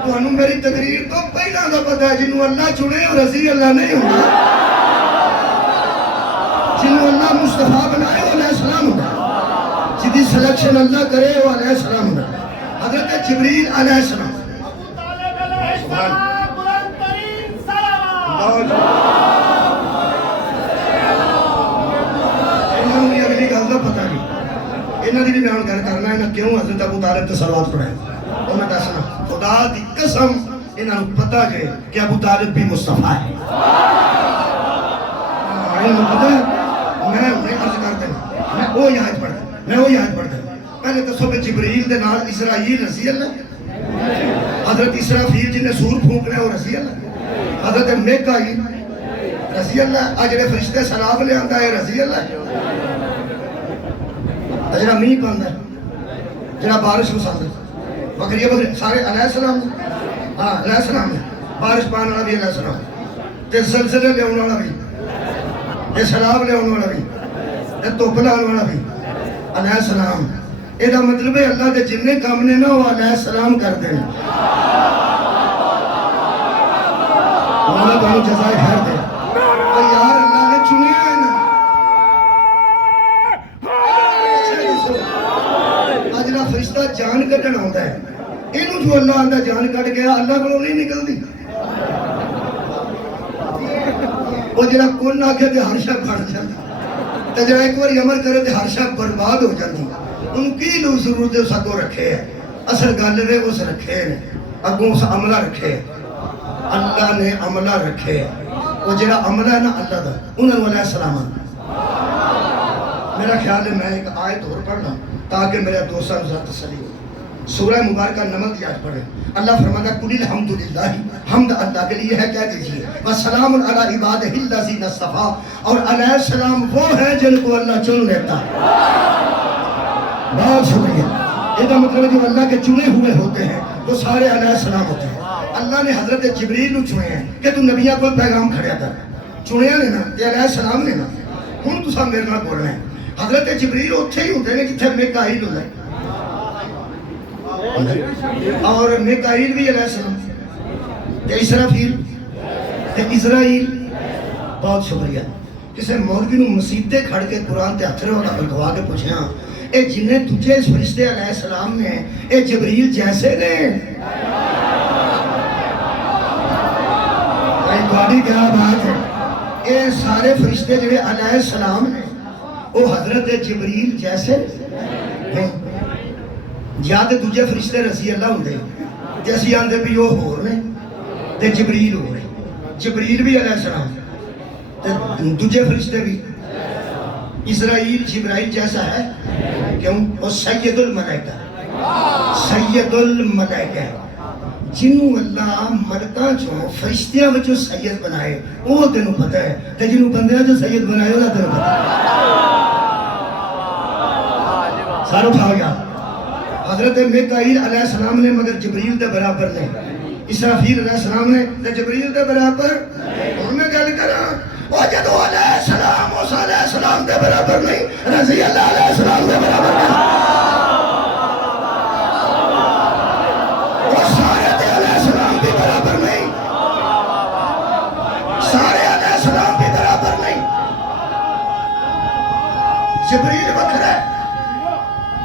تو انہوں میری تقریر تو پہلا دا پتہ ہے جنہوں اللہ چنے اور رضی اللہ نہیں ہوگا جنہوں اللہ مصطفیٰ بنائے وہ علیہ السلام ہوگا جدی سلیکشن اللہ کرے وہ علیہ السلام ہوگا حضرت جبرائیل علیہ السلام سبحان انہاں دی بھی بیان کرنا ہے کیوں حضرت ابو طالب تے صلوات پڑھائے اور میں دسنا خدا دی قسم انہاں نوں پتہ ہے کہ ابو طالب بھی مصطفیٰ ہے میں عرض کرتا ہوں میں وہی آیت پڑھتا پہلے دسو کہ جبرائیل دے نال اسرائیل رضی اللہ حضرت اسرافیل جن نے سور پھونکنا ہے وہ رضی اللہ حضرت میکائیل رضی اللہ اجڑے فرشتے سلام لے آندا ہے رضی اللہ جڑا میہ پاندا ہے جڑا بارش وساندا ہے بکریاں سارے علیہ السلام ہاں علیہ السلام بارش پان والا بھی علیہ السلام تے زلزلے لے اون والا بھی تے سیلاب لے اون والا بھی تے دھوپ لاون والا بھی علیہ السلام اے دا مطلب ہے اللہ دے جننے کام نے نا وہ علیہ السلام کر دے اللہ تعالی جزائے خیر دے یار اللہ نے چنیا ہے نا اجلا فرشتہ جان کٹن آندا ہے اینوں جو اللہ آندا جان کٹ گیا اللہ کولوں نہیں نکلدی وہ جڑا کون آ کے ہر شے بن جاندا تے جڑا ایک بار عمل کرے تے ہر شے برباد ہو جاندی ان کی لو ضرورت سکو رکھے ہے اصل گل ہے اس رکھے نے اگوں اس عملہ رکھے اللہ نے عملہ رکھے وہ جڑا عملہ ہے نا اللہ دا انہوں علیہ السلام میرا خیال ہے میں ایک آیت اور پڑھنا تاکہ میرے دوستان ذرا تسلی ہو سورہ مبارکہ نمل کی آیت پڑھیں اللہ فرماتا ہے قُلِ الْحَمْدُلِلَّهِ حمد اللہ کے لیے ہے کہہ دیجئے وَسَلَامٌ عَلَىٰ عِبَادِهِ الَّذِينَ اصْطَفَىٰ اور علیہ السلام وہ ہے جن کو اللہ چن لیتا ہے بہت شکریہ یہ کا مطلب ہے جو اللہ کے چنے ہوئے ہوتے ہیں وہ سارے علیہ السلام ہوتے ہیں اللہ نے حضرت جبریل نو چنے ہیں کہ تو نبیہ کو پیغام کھڑیا کر چنیا نے نا تے علیہ السلام نے نا ہن تساں میرے نال بولنا ہے حضرت جبریل اوتھے ہی ہوندے نے جتھے میکائیل ہوندا ہے اور میکائیل بھی علیہ السلام تے اسرافیل تے اسرائیل بہت شکریہ کسی مولوی نو مسیتے کھڑ کے قرآن تے ہتھ لگوا کے پوچھیا اے جنہیں تجھے اس فرشتے علیہ السلام نے اے جبریل جیسے نے بھائی کیا بات ہے اے سارے فرشتے جڑے علیہ السلام نے وہ حضرت جبریل جیسے نہیں یا تے دوجے فرشتے رضی اللہ ہوندے جیسی آندے بھی وہ ہور نے تے جبریل ہو رہے جبریل بھی علیہ السلام تے دوجے فرشتے بھی اسرائیل جبرائیل جیسا ہے کیوں وہ سید الملائکہ سید الملائکہ جنہوں اللہ ملکاں چوں فرشتیاں وچوں سید بنائے وہ تینوں پتہ ہے تے جنہوں بندیاں چوں سید بنائے وہ تینوں پتہ ہے ساروں کھا گیا حضرت میکائیل علیہ السلام نے مگر جبریل دے برابر نہیں اسرافیل علیہ السلام نے تے جبریل دے برابر ہن میں گل کراں وہ جدو علیہ السلام اس علیہ السلام دے برابر نہیں رضی اللہ علیہ السلام دے برابر نہیں وہ سارے تے علیہ السلام بھی برابر نہیں سارے علیہ السلام بھی برابر نہیں جبریل وکھرا ہے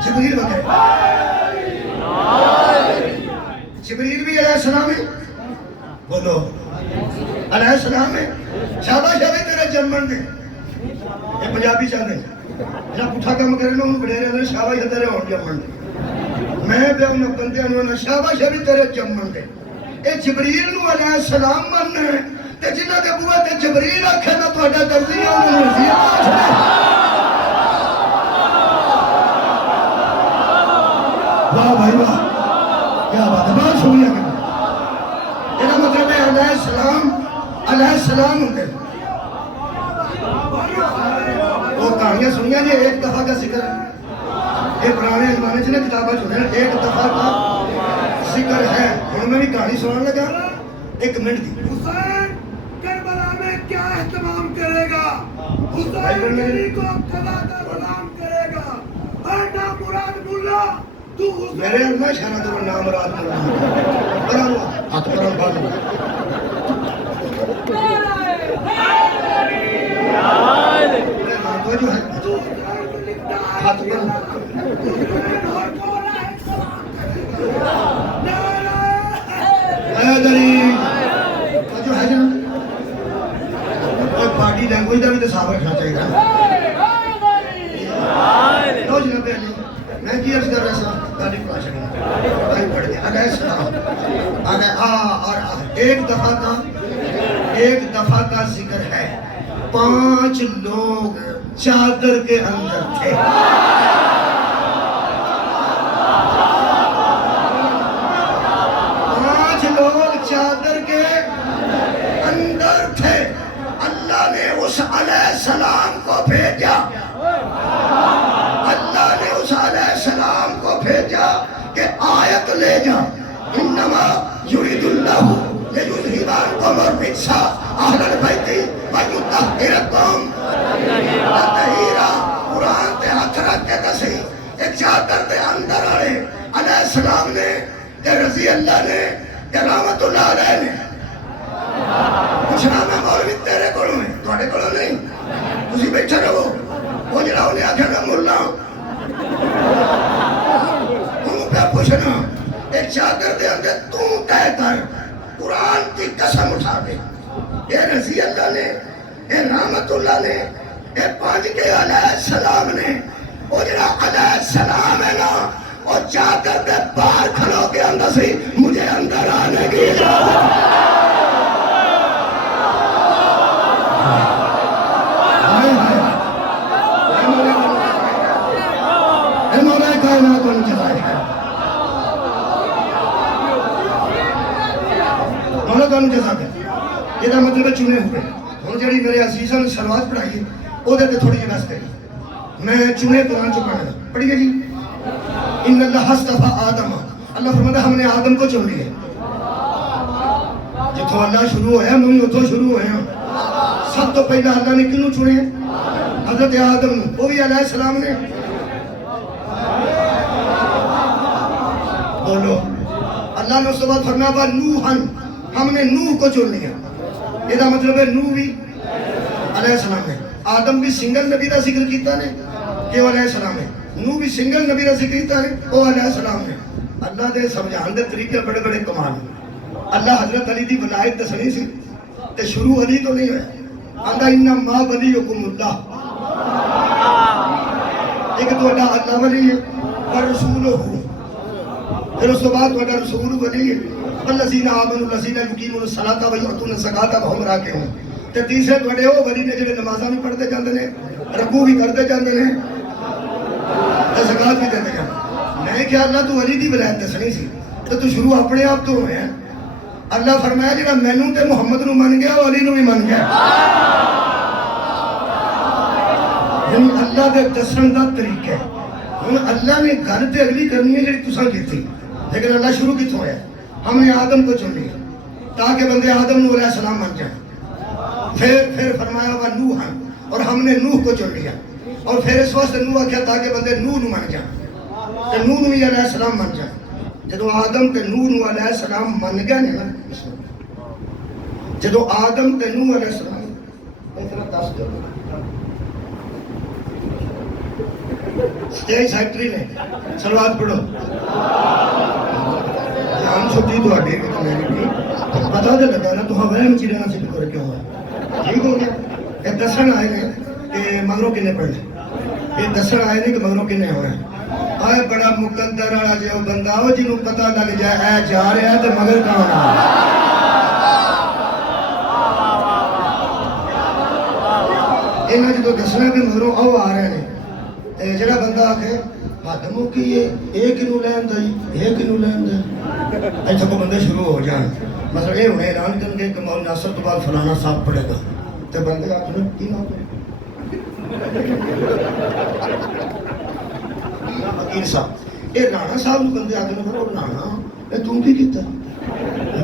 جبریل وکھرا جبریل بھی علیہ السلام ہے بولو علیہ السلام ہے شاباش ابھی تیرے جمن دے یہ پنجابی چاہتے ہیں جہاں پٹھا کام کرے نا انہوں بڑھے رہے ہیں شاباش تیرے ہون جمن دے میں بے انہوں بندے انہوں شاباش ابھی تیرے جمن دے اے جبریل نو علیہ السلام مننا ہے تے جنہ کے بوہ تے جبریل آکھے نا تو اڈا درزی ہے انہوں رضی واہ بھائی واہ کیا بات ہے بہت شکریہ کریں یہ مطلب ہے علیہ السلام ہوتے ہیں وہ کہانیاں سنیاں یہ ایک دفعہ کا ذکر ہے یہ پرانے زمانے سے کتابیں سنے ہیں ایک دفعہ کا ذکر ہے انہوں میں بھی کہانی سنانے لگا ایک منٹ دی حسین کربلا میں کیا اہتمام کرے گا حسین علی کو قضا کا غلام کرے گا اور نامراد ملا میرے اللہ شانہ تو نامراد ملا برا ہوا ہاتھ برا بات ہوا جو ہے ہاتھ برا جو ہے جنہوں پارٹی لینگویج دا بھی تو صاف رکھنا چاہیے لو جناب علی میں کی عرض کر رہا تھا گالی پڑھا شکا بھائی پڑھ گیا علیہ السلام اور ایک دفعہ کا ذکر ہے 5 لوگ چادر کے اندر تھے 5 لوگ چادر کے اندر تھے اللہ نے اس علیہ السلام کو بھیجا اللہ نے اس علیہ السلام کو بھیجا کہ آیت لے جا انما یرید اللہ لیذہب عنکم الرجس اہل البیت ویطہرکم تطہیرا قرآن تے ہاتھ رکھ کے دسی ایک چادر دے اندر آڑے علیہ السلام نے کہ رضی اللہ نے کہ رحمت اللہ علیہ نے پوچھنا میں مولوی تیرے کولوں ہے تواڈے کولوں نہیں تسی بیٹھے رہو وہ جڑا انہیں آکھا نا ملا انہوں پہ پوچھنا ایک چادر دے اندر تو کہہ کر قرآن کی قسم اٹھا دے اے رضی اللہ نے اے رحمت اللہ نے اے 5 کے علیہ السلام نے وہ جڑا علیہ السلام ہے نا وہ چادر دے باہر کھلو کے اندر سے مجھے اندر آنے کی اجازت یہ مطلب ہے چنے ہوئے ہوں جڑی میرے عزیزاں نے سلوات پڑھائی ہے وہ دے تھوڑی جی بس کری میں چنے قرآن چو پڑھنا پڑھیے جی ان اللہ اصطفیٰ آدم اللہ فرماتا ہم نے آدم کو چن لیا جتوں اللہ شروع ہویا میں اتوں شروع ہویا سب تو پہلا اللہ نے کنوں چنے حضرت آدم وہ بھی علیہ السلام نے بولو اللہ نے اس کے بعد فرمایا نوحن ہم نے نوح کو چن لیا یہ مطلب ہے نوح بھی علیہ السلام ہے. آدم بھی سنگل نبی کا ذکر کیتا نے کہ وہ علیہ السلام ہے. نوح بھی سنگل نبی کا ذکر کیتا نے وہ علیہ السلام ہے. اللہ دے سمجھان دے طریقے بڑے بڑے کمال. اللہ حضرت علی دی ولایت دسنی سی تے شروع علی تو نہیں ہویا. آندا انما ولیکم اللہ. ایک تو اللہ ولی ہے اور رسول ہو. پھر اس کے بعد تو رسول ولی ہے. والذین آمنوا الذین یقیمون الصلاۃ ویؤتون الزکاۃ وهم راکعون. تے تیسرے تواڈے وہ ولی نے جڑے نمازاں بھی پڑھتے جاندے نے, رکوع بھی کرتے جاندے نے, تے زکات بھی دیندے جاندے. میں کہ اللہ تو ولی دی ولایت دسنی سی تے تو شروع اپنے آپ تو ہویا. اللہ فرمایا جڑا مینوں تے محمد نو من گیا ولی نو بھی من گیا. یعنی اللہ دے دسن دا طریقہ ہے. ہن اللہ نے گل تے اگلی کرنی ہے جڑی تساں کیتی, لیکن اللہ شروع کتوں ہویا؟ ہم نے آدم کو چن لیا تاکہ بندے آدم نو علیہ السلام من جائیں. پھر فرمایا وہ نوح ہیں اور ہم نے نوح کو چن لیا. اور پھر اس واسطے نوح کیا تاکہ بندے نوح نو من جائیں تے نوح نو بھی علیہ السلام من جائیں. جدو آدم تے نوح نو علیہ السلام من گئے نا, جدو آدم تے نوح علیہ السلام دس کرو سٹیج سیکٹری نے صلوات پڑھو. ہم چھٹی تو آڈے بھی تو میری بھی پتا دے لگا نا تو ہاں وہم چیرے نا سکھ کر کیوں ہے. ٹھیک ہو گیا. یہ دسن آئے نے کہ مگروں کنے پڑھنے, یہ دسن آئے نے کہ مگروں کنے ہوئے. آئے بڑا مقدر آڑا جو بندہ ہو جنہوں پتا لگ جائے اے جا رہا ہے تو مگر کہاں ہے. انہاں جدو دسنا بھی مگروں او آ رہے ہیں. جڑا بندہ آکھے حد موکی ایک نو لین دائی ایک نو لین دائی ایسا کو بندے شروع ہو جائیں. مثلا یہ انہیں اعلان کریں گے کہ مولانا ناصر تو بعد فلانا صاحب پڑھے گا تو بندے آکھنے کی نہ پڑھے حکیم صاحب یہ رانا صاحب بندے آکھنے کرو رانا اے تم کی کیتا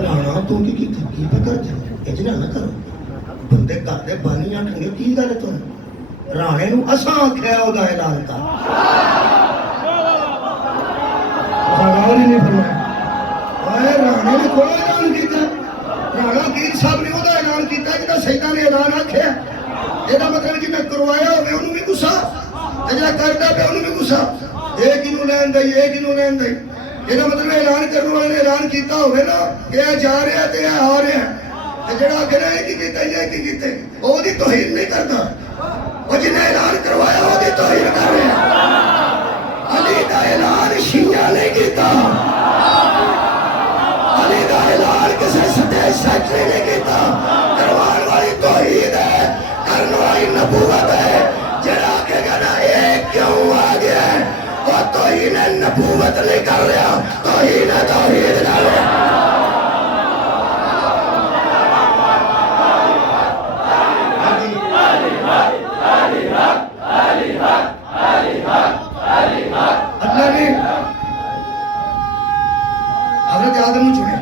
رانا تم کی کیتا کی پہ کر جائے اجنا نہ کرو. بندے گھر دے بانی آکھیں گے کی گل ہے تو رانے نو اساں آکھیا او دا اعلان کر. غور ہی نہیں فرمایا. اے رانے نے کوئی اعلان کیتا, رانا پیر صاحب نے او دا اعلان کیتا جڑا سیداں نے اعلان آکھیا. یہ مطلب جی میں کروایا ہوئے انہوں بھی غصہ, جڑا کردا پیا انہوں بھی غصہ. ایک ہی نو لین دئی ایک ہی نو لین دئی. یہ مطلب اعلان کرنے والے نے اعلان کیتا ہوئے نا کہ اے جا رہا ہے تے اے آ رہا ہے, جڑا آکھے نا ایک ہی کیتا ایک ہی کیتے او دی توہین نہیں کردا. وہ جنہیں اعلان کروایا وہ دی توہین کر رہے ہیں. علی دا اعلان شیعہ نہیں کیتا, علی دا اعلان کسی سٹیج سیکٹری نہیں کیتا. کروان والی توحید ہے, کرنے والی نبوت ہے. جڑا آکھے گا نا ایک کیوں آ گیا ہے وہ توہین نبوت نہیں کر رہا, توہین توحید کر رہا. اللہ نے حضرت آدم نو چنے,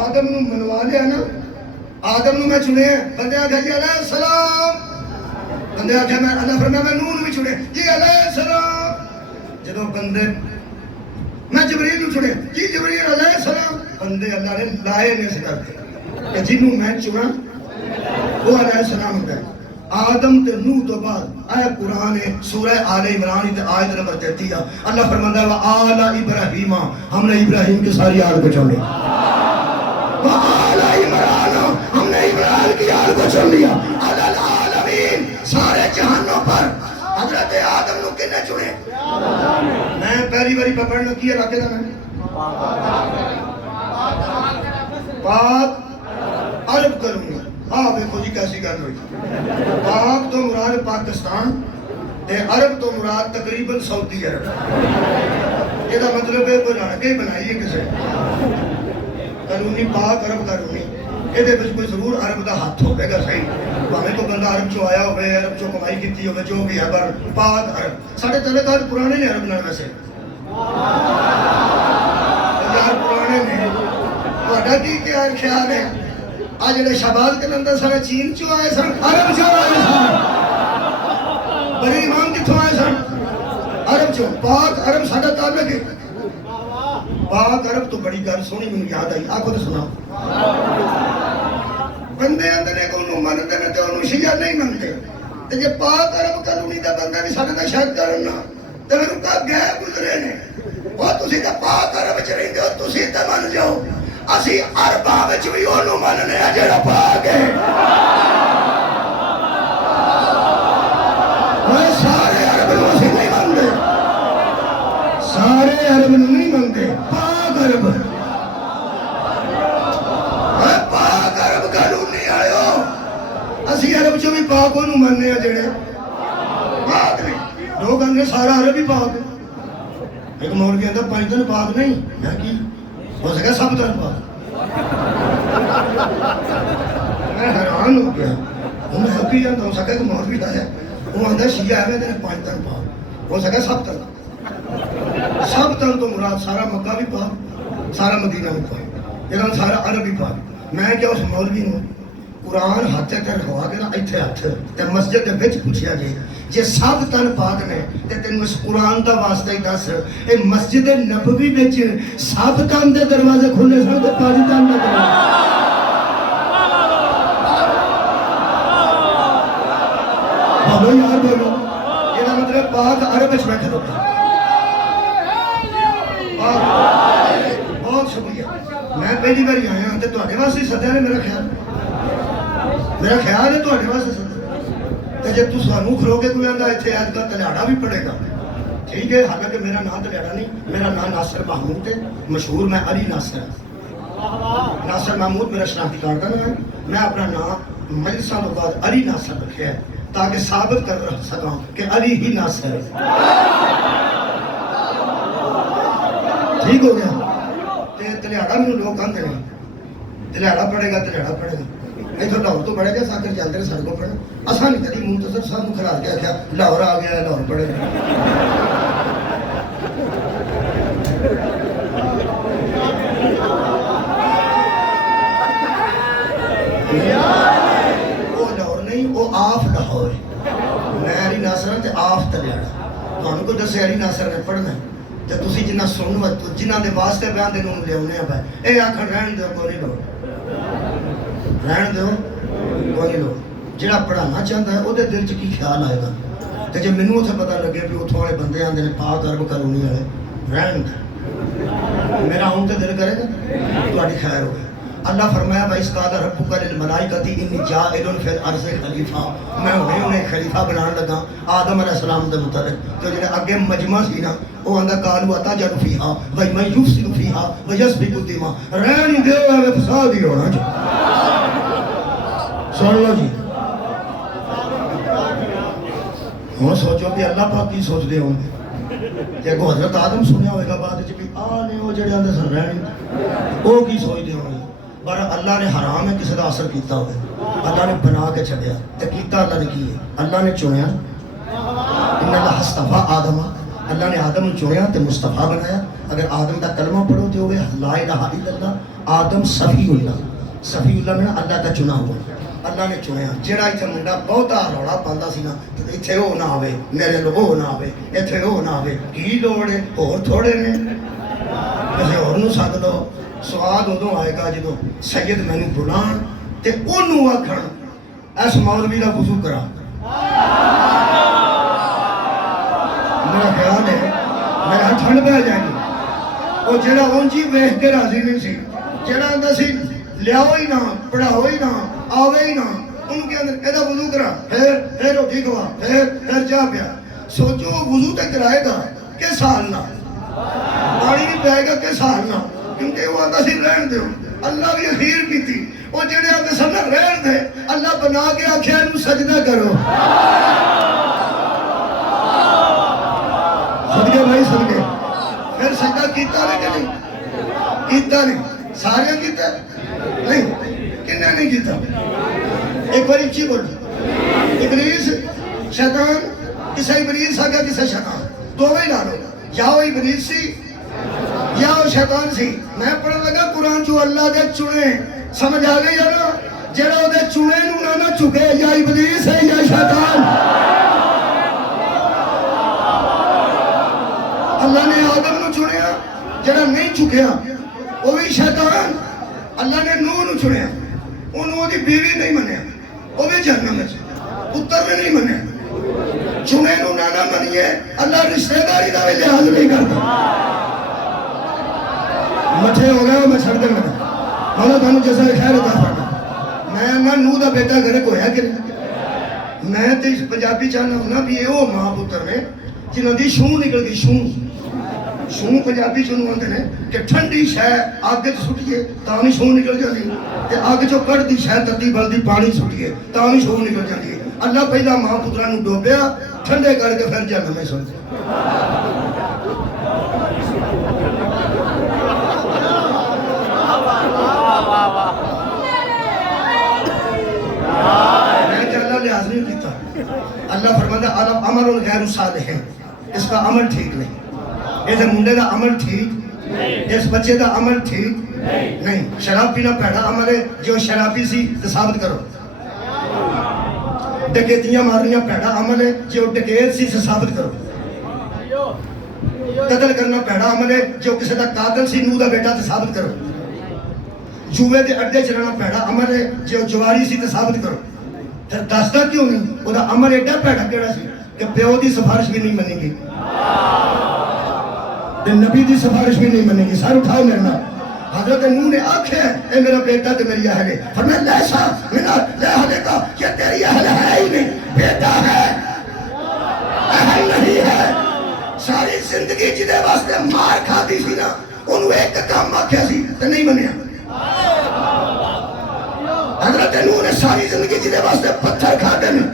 آدم نو منوا لیا نا. آدم نو میں چنے بندے آگے جی علیہ السلام, بندے آگے میں اللہ فرمایا میں نوح نو بھی چنے جی علیہ السلام. جدو بندے میں جبریل نو چنے جی جبریل علیہ السلام. بندے اللہ نے لائے نے سکھاتے کہ جنہوں میں چنا وہ علیہ السلام ہوتا ہے. آدم تے نوح تو بعد اے قرآن سورہ آل عمران تے آیت نمبر 33 اللہ فرماتا ہے وآل ابراہیم, ہم نے ابراہیم کے ساری آل کو چن لیا. وآل عمران, ہم نے عمران کی آل کو چن لیا. علی العالمین, سارے جہانوں پر حضرت آدم نو کنے چنے. میں پہلی باری پڑھنا کی علاقے دا میں پاک عرب کروں گا. دیکھو جی کیسی گل ہوئی. پاک تو مراد پاکستان تے عرب تو مراد تقریباً سعودی عرب. یہ مطلب ہے کوئی رڑ کے بنائی ہے کسے قانونی پاک عرب قانونی. یہ کوئی ضرور عرب دا ہاتھ ہوگا گا صحیح. بھاویں کو بندہ عرب چو آیا ہوئے, عرب چو کمائی کیتی ہوئے, جو بھی ہے پر پاک عرب. ساڑھے تعلقات پرانے نے عرب نال ویسے یار پرانے نے. تہاڈا کی کیا خیال ہے آج جڑے شہباز کلندر سارے چین چو آئے سن, عرب چو آئے سن. بڑے امام کتوں آئے سن, عرب چو. پاک عرب ساڈا تعلق ہے. پاک عرب تو بڑی گل سونی مینوں یاد آئی، آکھو تے سنا۔ بندے آندے نے کہ انہوں منتے نے تے انہوں شیعہ نہیں منتے، تے جے پاک عرب کالونی دا بندہ بھی ساڈے تے شک کرنا تے مینوں کہا گئے گزرے نے، وہ تسی تے پاک عرب وچ رہندے ہو، تسی تے من جاؤ، اسی عرباں وچ بھی انہوں مننے آ جڑا پاک ہے۔ سارے عرب نوں اسی نہیں منتے، سارے عرب نوں نہیں منتے، پاک عرب۔ پاک عرب کالونی آئے اسی عرب چوں بھی پاک انہوں مننے آ جڑے پاک نے۔ لوگ آندے سارا عرب ہی پاک ہے۔ ایک مولوی آندا 5 دن پاک نہیں، میں کی ہو سکا سب دن پاک۔ میں حیران ہو گیا، انہیں ہو کی جانتا ہو سکا کہ مولوی آیا وہ آندہ شیعہ ہے میں 5 دن پاک، ہو سکا سب دن۔ سب دن تو مراد سارا مکہ بھی پاک، سارا مدینہ بھی پاک، یہ سارا عرب بھی پاک۔ میں کیا اس مولوی ہوں قرآن ہاتھ تے رکھوا کے نا ایتھے ہاتھ تے مسجد دے وچ پوچھیا جے سب تن پاک نے تے تینوں اس قرآن دا واسطہ ہی دس اے مسجد نبوی وچ سب تن دے دروازے کھلے سن تے 5 تن دا دروازہ بولو یار بولو، یہ مطلب پاک عرب وچ بیٹھے ہو۔ بہت شکریہ، میں پہلی بار آیا ہوں تے تواڈے واسطے سدیا نے میرا خیال ہے تواڈے واسطے سدیا تے جے تسی سانوں کھلو کے کوئی آندا ایتھے آج کا تلیاڑا بھی پڑے گا، ٹھیک ہے، حالانکہ میرا نام تلیاڑا نہیں، میرا نام ناصر محمود ہے، مشہور میں علی ناصر ہوں۔ ناصر محمود میرا شناختی کارڈ کا نام ہے۔ میں اپنا نام مجلس سالوں بعد علی ناصر رکھا ہے تاکہ ثابت کر رکھ سکاں کہ علی ہی ناصر ہے۔ ٹھیک ہو گیا؟ تلیاڑا میرے لوگ آتے ہیں تلیاڑا پڑے گا، تلیاڑا پڑے گا، نہیں تو لاہور تو پڑے گا، ساکر چلتے ہیں سڑکوں پڑے گا۔ اصل نہیں کدی منتصر صاحب کھلا کے آخیا لاہور آ گیا لاہور پڑے گا۔ وہ لاہور نہیں، وہ آف لاہور ہے۔ میں علی ناصر ہوں تے آف تلیاڑا۔ تمہیں کو دسے علی ناصر نے پڑھنا ہے تے تسی جنہ سن جنہ دے واسطے بیان دے نوں لیاونے پے اے آکھن رہن دیو کوئی نہیں لوڑ، رہن دیو کوئی نہیں لوڑ۔ جڑا پڑھانا چاہتا ہے وہ دل چ کی خیال آئے گا تے جے مینوں اتھے پتہ لگے بھی اتھوں والے بندے آندے نے پاک عرب کالونی والے رہن دے، میرا ہوں تے دل کرے گا تہاڈی خیر ہوگی۔ اللہ فرمایا وَإِذْ قَالَ رَبُّكَ لِلْمَلَائِكَةِ إِنِّي جَاعِلٌ فِي الْأَرْضِ خَلِيفَةً، میں انہیں خلیفہ بنان لگا آدم علیہ السلام دے متعلق۔ تو جڑے اگے مجمع سی نا وہ آندا قالوا أَتَجْعَلُ فِيهَا وَمَن يُفْسِدُ فِيهَا وَيَسْفِكُ الدِّمَاءَ، رہن دیو اے فساد ہی ہونا جی۔ سن لو جی، ہوں سوچو کہ اللہ پاک کی سوچ دے ہوں گے کہ اگو حضرت آدم سنیا ہوئے گا بعد بھی آ نے وہ جڑے آندے سن رہن وہ کی سوچ دے ہوں گے، پر اللہ نے حرام ہے کسی کا اثر کیتا ہوئے، اللہ نے بنا کے چھڑیا تے کیتا اللہ نے کی ہے، اللہ نے چنیا ان اللہ اصطفیٰ آدم، اللہ نے آدم چنیا تے مصطفیٰ بنایا۔ اگر آدم دا کلمہ پڑھو تو ہوئے لا الہ الا اللہ، آدم صفی اللہ، صفی اللہ میں اللہ کا چنا ہوا، اللہ نے چنیا۔ جڑا ایتھے منڈا بہتا روڑا پاندا سی نا ایتھے وہ نہ آوے، میرے لو وہ نہ آوے، ایتھے وہ نہ آوے، کی لوڑ ہے، اور تھوڑے نے کسی اور نو سد لو۔ سواد ادو آئے گا جدو سید مینوں بلان تے انہوں آکھن اس مولوی دا وضو کرا۔ میرا خیال ہے میرا ٹھنڈ پہ جائے گی۔ وہ جڑا اونجی ویکھ کے راضی نہیں سی، جڑا آندا سی لیاؤ ہی نہ، پڑھاؤ ہی نہ، آوے ہی نہ، ان کے اندر ایدا وضو کرا، پھر روٹی کھوا، پھر چاہ پیا۔ سوچو وضو تے کرائے گا کہ سال نہ، پانی بھی پائے گا کہ سال نہ، کیونکہ وہ آتا سی رہن دے، اللہ بھی اخیر کی تھی۔ وہ جڑے آتے سمجھا رہن دے، اللہ بنا کے آکھیا انہوں سجدہ کرو۔ صدقے بھائی صدقے، پھر سجدہ کیتا نہیں کہ نہیں؟ کیتا نہیں، سارے کیتا نہیں، کنہ نہیں کیتا؟ ایک بار اچھی بولی، ابلیس شیطان، کسا ابلیس آگیا کسا شیطان، دو ہی ڈالو، یا وہ ابلیس سی یا وہ شیطان سی۔ میں پڑھنے لگا قرآن جو اللہ دے چنے، سمجھ آ گئی ہے نا؟ جڑا وہ دے چنے نو نہ چکے یا ابلیس ہے یا شیطان۔ اللہ نے آدم نو چنیا جڑا نہیں چکیا وہ بھی شیطان. اللہ نے نوح نو چنیا, انہوں وہ دی بیوی نہیں منیا, وہ بھی جہنم میں پتر نے نہیں منیا. چنے نو نانا منیے, اللہ رشتہ داری دا بھی لحاظ نہیں کرتا. مٹھے ہو گئے ہو میں چھڑ دے میں مولا تانوں جیسا خیر عطا فرما. میں نہ نوح دا بیٹا گھرے کو ہے کہ میں تے پنجابی چاہنا ہونا بھی یہ وہ ماں پتر نے جنہوں دی شوں نکل گئی. شوں پنجابی چنوں آتے ہیں کہ ٹھنڈی شے آگ سٹیے تاں نہیں شوں نکل جاتی, تے آگ چو کڑتی شے تتی بلدی پانی سٹیے تاں نہیں شوں نکل جاتی. اللہ پہلا ماں پترا نو ڈوبیا, ٹھنڈے کر کے پھر جہنم میں سن. لحاظ نہیں دیتا. اللہ فرماتا عمل غیر صالح ہے, اس کا عمل ٹھیک نہیں. اس منڈے دا عمل ٹھیک, اس بچے دا عمل ٹھیک نہیں. شراب پینا پیڑا عمل ہے, جو شرابی سی تو ثابت کرو. ڈکیتیاں مارنیاں پیڑا عمل ہے, جو ڈکیت سی تو ثابت کرو. قتل کرنا پیڑا عمل ہے, جو کسی دا قاتل سی نوح دا بیٹا تو ثابت کرو. جوئے دے اڈے چلانا پیڑا عمل ہے, جو جواری سی تو ثابت کرو. پھر دستا کیوں نہیں؟ وہ دا عمل ایڈا پیڑا کیڑا سی کہ پیو دی سفارش بھی نہیں منیں گی, نبی دی سفارش بھی نہیں منیں گی. سر اٹھاؤ میرے نام. حضرت نوح نے آنکھیں اے میرا بیٹا تے میری اہل ہے. فرمایا لیسا من اہل کا, یہ تیری اہل ہے ہی نہیں, بیٹا ہے, اہل نہیں ہے. ساری زندگی جدے واسطے مار کھاتی سی نا, انہوں ایک کام آکھیا سی تے نہیں منیا. حضرت نوح نے ساری زندگی جدے واسطے پتھر کھا دینے,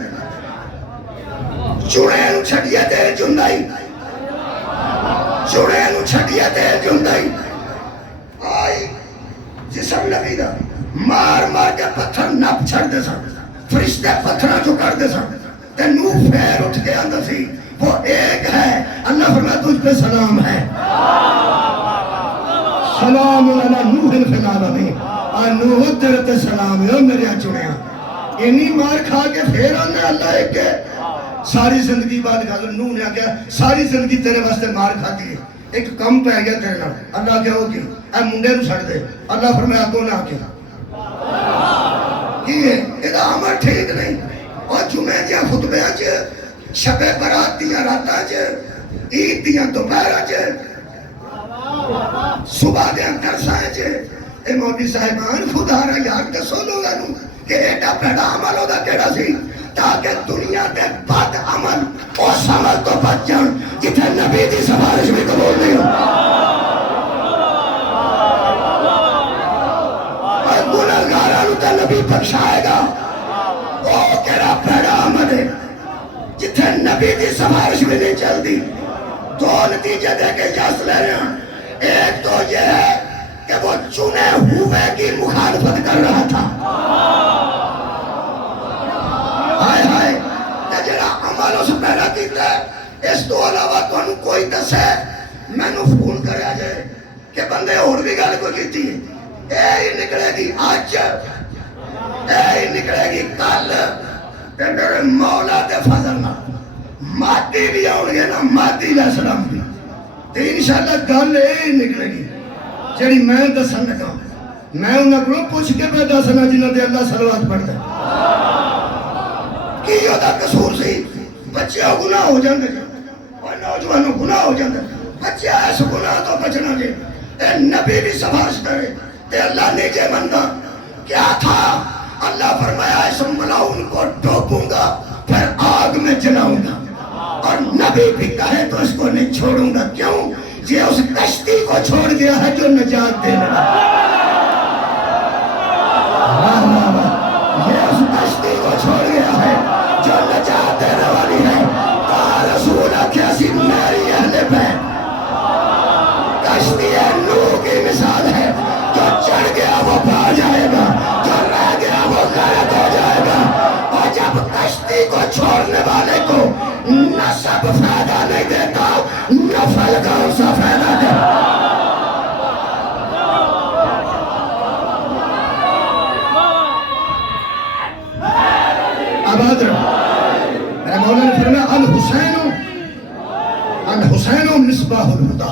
چوڑے نو چھڑیے دیر جندائی, چوڑے نو چھڑیے دیر جندائی. آئی جسم نبی دا مار مار کے پتھر نپ چھڑ دے سن, فرشتے پتھرہ جو کر دے سن. تے نوح پھیر اٹھ کے اندر سی, وہ ایک ہے. اللہ فرمایا تجھ پہ سلام ہے, سلام علی نوح فی العالمین. نوح تیرے تے سلام ہے میرے چنیا. اینی مار کھا کے پھر آنے اللہ ایک ہے. ساری زندگی بعد کہا نوح نے آگیا ساری زندگی تیرے واسطے مار کھاتی ہے, ایک کم پہ گیا تیرے نام. اللہ کیا ہو کی اے منڈے نو چھڑ دے. اللہ فرمایا کو نہ آکے کی ہے یہ عمل ٹھیک نہیں. اور جمعہ دیا خطبیاں چ, شب برات دیا راتاں چ, عید دیا دوپہراں چ, صبح دیا درساں چ, اے مولوی صاحبان خدا را یاد دسو لوگاں نو کہ ایڈا پیڑا عمل ہودا کیڑا سی, تاکہ دنیا دے بد عمل اس عمل تو بچ جان جتھے نبی دی سفارش بھی قبول نہیں ہو. اور گناہگاراں نو تے نبی بخشائے گا. وہ کیڑا پیڑا عمل ہے جتھے نبی دی سفارش بھی نہیں چلتی. دو نتیجے دے کے جس لے رہے ہیں. ایک تو یہ ہے کہ وہ چنے ہوئے کی مخالفت کر رہا تھا. ہائے ہائے جڑا عمل اس پیدا کیتا ہے. اس تو علاوہ تو انہوں کوئی دسے میں نو فون کریا جائے کہ بندے اور بھی گل کو کیتی ہے. اے ہی نکلے گی آج, اے ہی نکلے گی کل, میرے مولا دے فضل نہ مادی بھی آؤں گے نا, مادی علیہ السلام بھی, تو انشاءاللہ گل اے نکلے گی جڑی میں دسن لگا. میں انہاں کو پوچھ کے پہ دسنا جنہاں دے اللہ صلوات پڑھتا ہے کی ہوتا قصور سی. بچے گناہ ہو جاندے اور نوجوانوں گناہ ہو جاندے, بچے اس گناہ تو بچنا جے. اے نبی بھی سفارش کرے تے اللہ نیجے مندہ کیا تھا. اللہ فرمایا اس ملاؤن کو ڈوبوں گا پھر آگ میں جلاؤں گا, اور نبی بھی کہے تو اس کو نہیں چھوڑوں گا. کیوں؟ یہ اس کشتی کو چھوڑ گیا ہے جو نجات دینے والا. یہ اس کشتی کو چھوڑ گیا ہے جو نجات دینے والی ہے. رسول کیسی میری اہل بیت کشتی نوح کی مثال ہے. جو چڑھ گیا وہ پا جائے گا, جو رہ گیا وہ غرق ہو جائے گا. اور جب کشتی کو چھوڑنے والے کو نسب فائدہ نہیں دیتا, نفل کا اسا فائدہ دیتا. آباد رہا. میرے مولا نے فرمایا الحسین مصباح الہدی,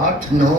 8-9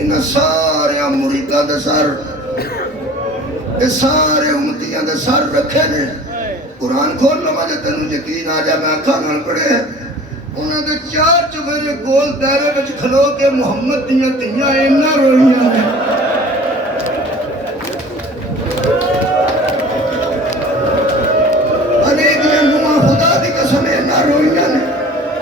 انہاں سارے مریداں دے سر اے سارے امتیاں دے سر رکھے نے قرآن کھول لو مجھے تینوں یقین آ جائے میں آنکھاں نال پڑھے انہاں دے چار چوبیرے گول دائرے وچ کھلو کے محمد دیاں تیاں اینا روئیاں نے علی دیاں نواں خدا دی قسم اینا روئیاں نے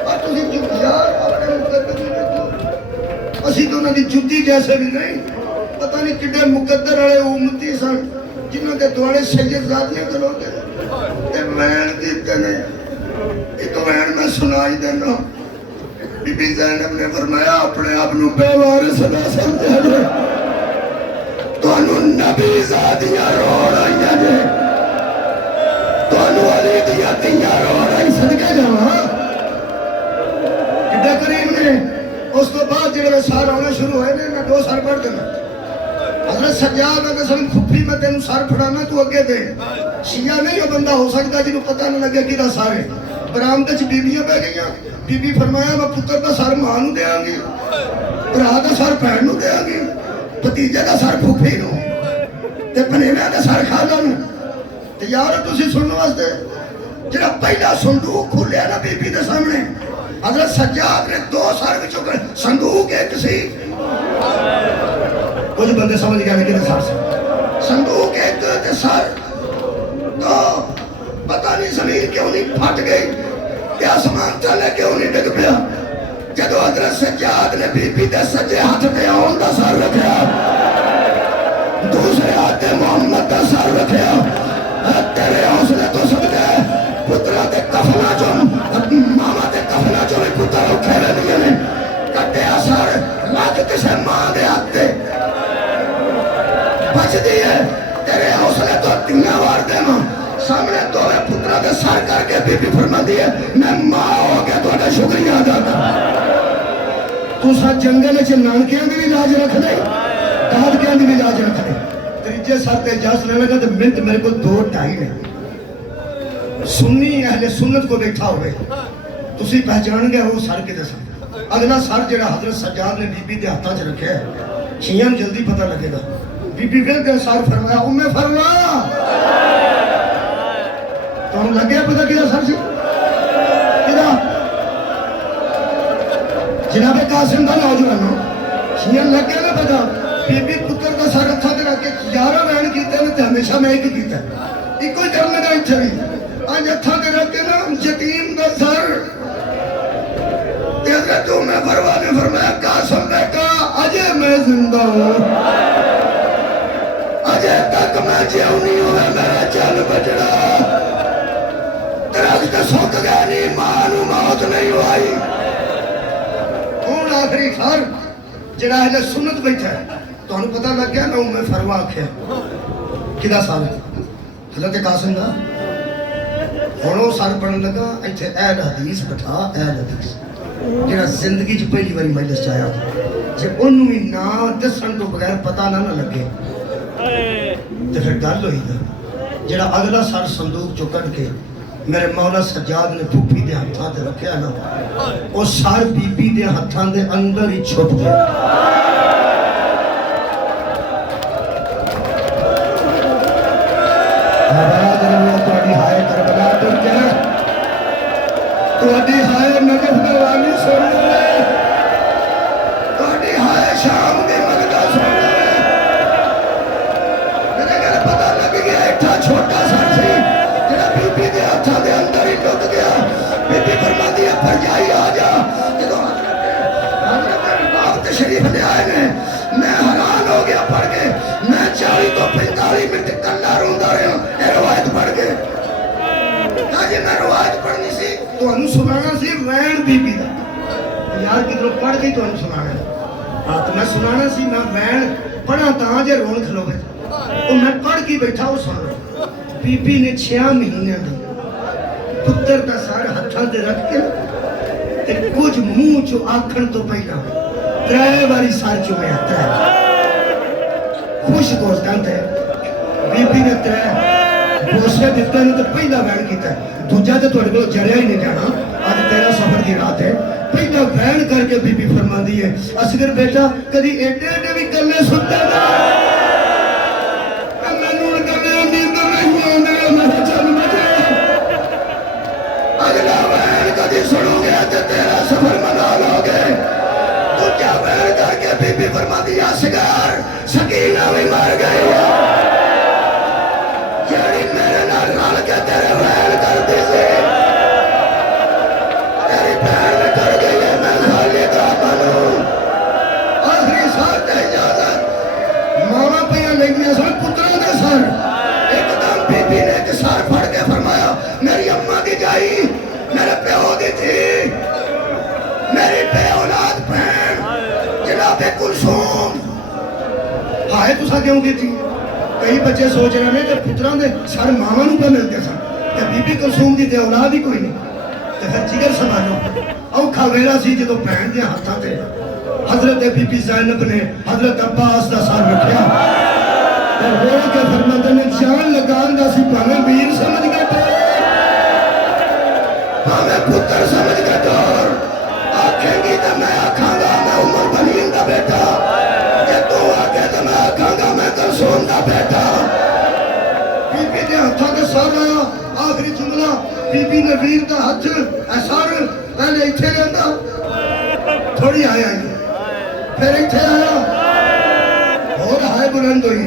اور تسی چپ یار اپنے مقدر میں دیکھو اسی تو انہاں دی جُتی جیسے بھی نہیں پتہ نہیں کڈے مقدر والے امتی سن جنہوں کے دوارے سید زادیاں کرو گے تے وین دیتے نے ایک وین میں سنائی دینا بی بی زینب نے فرمایا اپنے آپ نو بے وارث نہ سمجھا جے تانوں نبی زادیاں رو رہیاں جے تانوں علی دیاں تیاں رو رہی صدقہ جاواں کڈے کریم نے اس تو بعد جڑے سال آنا شروع ہوئے نے میں 2 سال پڑھ دینا حضرت سجاد نے سن پھپھی میں تینوں سار پھڑانا تو اگے دے شیعہ نہیں وہ بندہ ہو سکتا جنہوں پتہ نہ لگے کدھا سارے برآمدے چ بیبیاں بہ گئیاں بی بی فرمایا میں پتر دا سر ماں نوں دیاں گی بھرا دا سر بھین نوں دیاں گی بھتیجے دا سر پھپھی نوں تے بنیویاں دا سر خالہ نوں تے یار تسی سنن واسطے جڑا پہلا صندوق کھولیا نا بی بی دے سامنے حضرت سجاد نے 2 سر وچوں صندوق ایک سی کچھ بندے سمجھ گئے لیکن سر سے صندوق ایک تے سر تو پتہ نہیں زمین کیوں نہیں پھٹ گئی کیا آسمان تھلے کیوں نہیں ڈگ پیا جدو حضرت سجاد نے بی بی دے سجے ہاتھ تے اون دا سر رکھیا دوسرے ہاتھ تے محمد دا سر رکھیا تیرے حوصلے تو صدقے پترا تے کفنا جو ماما تے کفنا جو پتر اٹھے رہے نے کٹے اثر رکھ کسے ماں دے ہاتھ تے بچ دیئے تیرے حوصلے تو تیاں وار دے ماں سامنے دوے پترہ دے سر کر کے بی بی فرما دیئے میں ماں ہو گیا تو اٹھا شکریہ ادا کر تو ساتھ جنگل چھ نانکیاں دی بھی لاج رکھ لے دادکیاں دی بھی لاج رکھ لے تریجے ساتھ اجازت لینے کا تو منٹ میرے کو 2-2.5 نے سنی اہل سنت کو بیٹھا ہوئے تسی پہچان گئے وہ سر کے دے سر اگلا سر جڑا حضرت سجاد نے بی بی دے ہاتھاں چ رکھے ہے شیعہ جلدی پتہ لگے گا بی بی پھر کے سر فرمایا فرمایا تو ہم لگ گیا پتہ کیا سر سی کیا جناب قاسم دا نوجوانو شیعہ لگ گیا نا پتہ بی بی پتر کا سر رکھا دے رکھ کے 11 وین کیتے ہیں تے ہمیشہ میں ایک کیتا ہے ایک کوئی کرنے دا اچھا نہیں آج اتھا دے رکھ کے نا یتیم دا سر حضرت عمر فاروق نے فرمایا قاسم بیٹا اجے میں زندہ ہوں اجے تک میں جیوں نہیں ہوئے میرا چل بچڑا درخت سوک گیا نہیں مانو موت نہیں ہوئی کون آخری سر جڑا اہل سنت بیٹھا ہے تو انہوں پتہ لگ گیا نا عمر فاروق ہے کدا سال حضرت قاسم دا ہونوں سر پڑھن لگا ایتھے اہل حدیث بٹھا اہل حدیث جڑا زندگی چ پہلی باری مجلس چ آیا جے انہوں ہی نا دسن تو بغیر پتہ نہ لگے تے پھر گل ہوئی نا جڑا اگلا سر صندوق چ کڈ کے میرے مولا سجاد نے پھپھی دے ہتھاں تے رکھیا نا او سر بی بی دے ہتھاں دے اندر ہی چھپ گیا تہاڈی ہائے نجف دا والی سن لے تہاڈی ہائے شام دی مگدا سن لے میرے گھر پتہ لگ گیا ایٹھا چھوٹا سر سی جڑا بی بی دے ہتھاں دے اندر ہی ڈگ گیا بی بی فرماندی ہے بھرجائی آ جا جدوں حضرت باپ تشریف لے آئے نے میں حیران ہو گیا پڑھ کے میں 40 تو 45 منٹ کلا روندا رہا اے روایت پڑھ کے جی میں روایت پڑھنی سی تو انہوں سنانا سی وین بی بی دا یار کدھروں پڑھ گئی تو انہوں سنانا ہاں تو میں سنانا سی میں وین پڑھا تاں جے رون کھلو گئے تو میں پڑھ کی بیٹھا وہ سن رہا بی بی نے 6 مہینے دی پتر دا سارے ہتھاں دے رکھ کے تے کچھ منہ چو آکھن تو پہلا 3 باری سر چومیا 3 خوش دوستان تے بی بی نے 3 بوسے دیتا ہے تو پہلا وین کیتا ہے دوجہ تے تھوڑے کو جڑیا ہی نہیں جانا آج 13 سفر کی رات ہے پہلا دا بہن کر کے بی بی فرما دی ہے اصغر بیٹا کدی ایڈے ایڈے بھی کلے ستے نا مینوں کلے نیند نہیں آندے میں چل مجھے اگلا بہن کدی سنو گے تے تیرا سفر منا لو گے تو کیا بہن کر کے بی بی فرما دی اصغر سکینہ بھی مر گئی جڑی میرے نال رل کے تیرے بہن کر دی سی تیری بہن کر گئی ہے میں خالی کا بنوں آخری سال تے اجازت ماما پہ لگیا سن پتروں دے سر ایک دم بی بی نے ایک سر پھڑ کے فرمایا میری اماں دی جائی میرے پیو دی تھی میری بے اولاد بہن جناب کلثوم ہائے تسا کیوں کی تھی کئی بچے سوچ رہے ہیں کہ پتروں دے سر ماما نوں پہ ملتے سن کہ بی بی کلثوم دی تے اولاد ہی کوئی نہیں تے پھر جگر سمجھو اوکھا ویلا سی جدوں بہن دے ہاتھاں تے حضرت بی بی زینب نے حضرت عباس دا سر رکھیا تے رو کے فرماتے نے جان لگان دا سی بھاویں ویر سمجھ کے تے بھاویں پتر سمجھ کے ڈر آکھیں گی تے میں آکھاں گا میں عمر بنین دا بیٹا کہ تو آکھے تے میں آکھاں گا میں کلثوم دا بیٹا بی بی دے ہاتھاں تے سر آیا آخری جملہ بی بی نے ویر دا ہاتھ سر پہلے اتھے لیندہ تھوڑی آیا ہی پھر اتھے آیا اور ہائے بلند ہوئی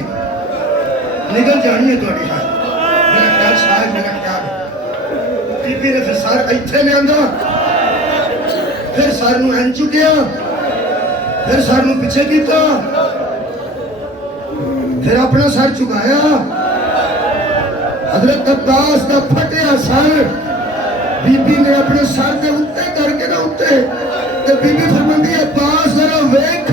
نگل جانی ہے توڑی ہائے میرا خیال شاید میرا خیال بی بی نے پھر سر اتھے لیندہ پھر سر نو این چکیا پھر سر نو پیچھے کیتا پھر اپنا سر چکایا حضرت عباس کا پھٹیا سر بی بی نے اپنے سر دے اتے کر کے نہ اتے تے بی بی فرماندی عباس ذرا ویکھ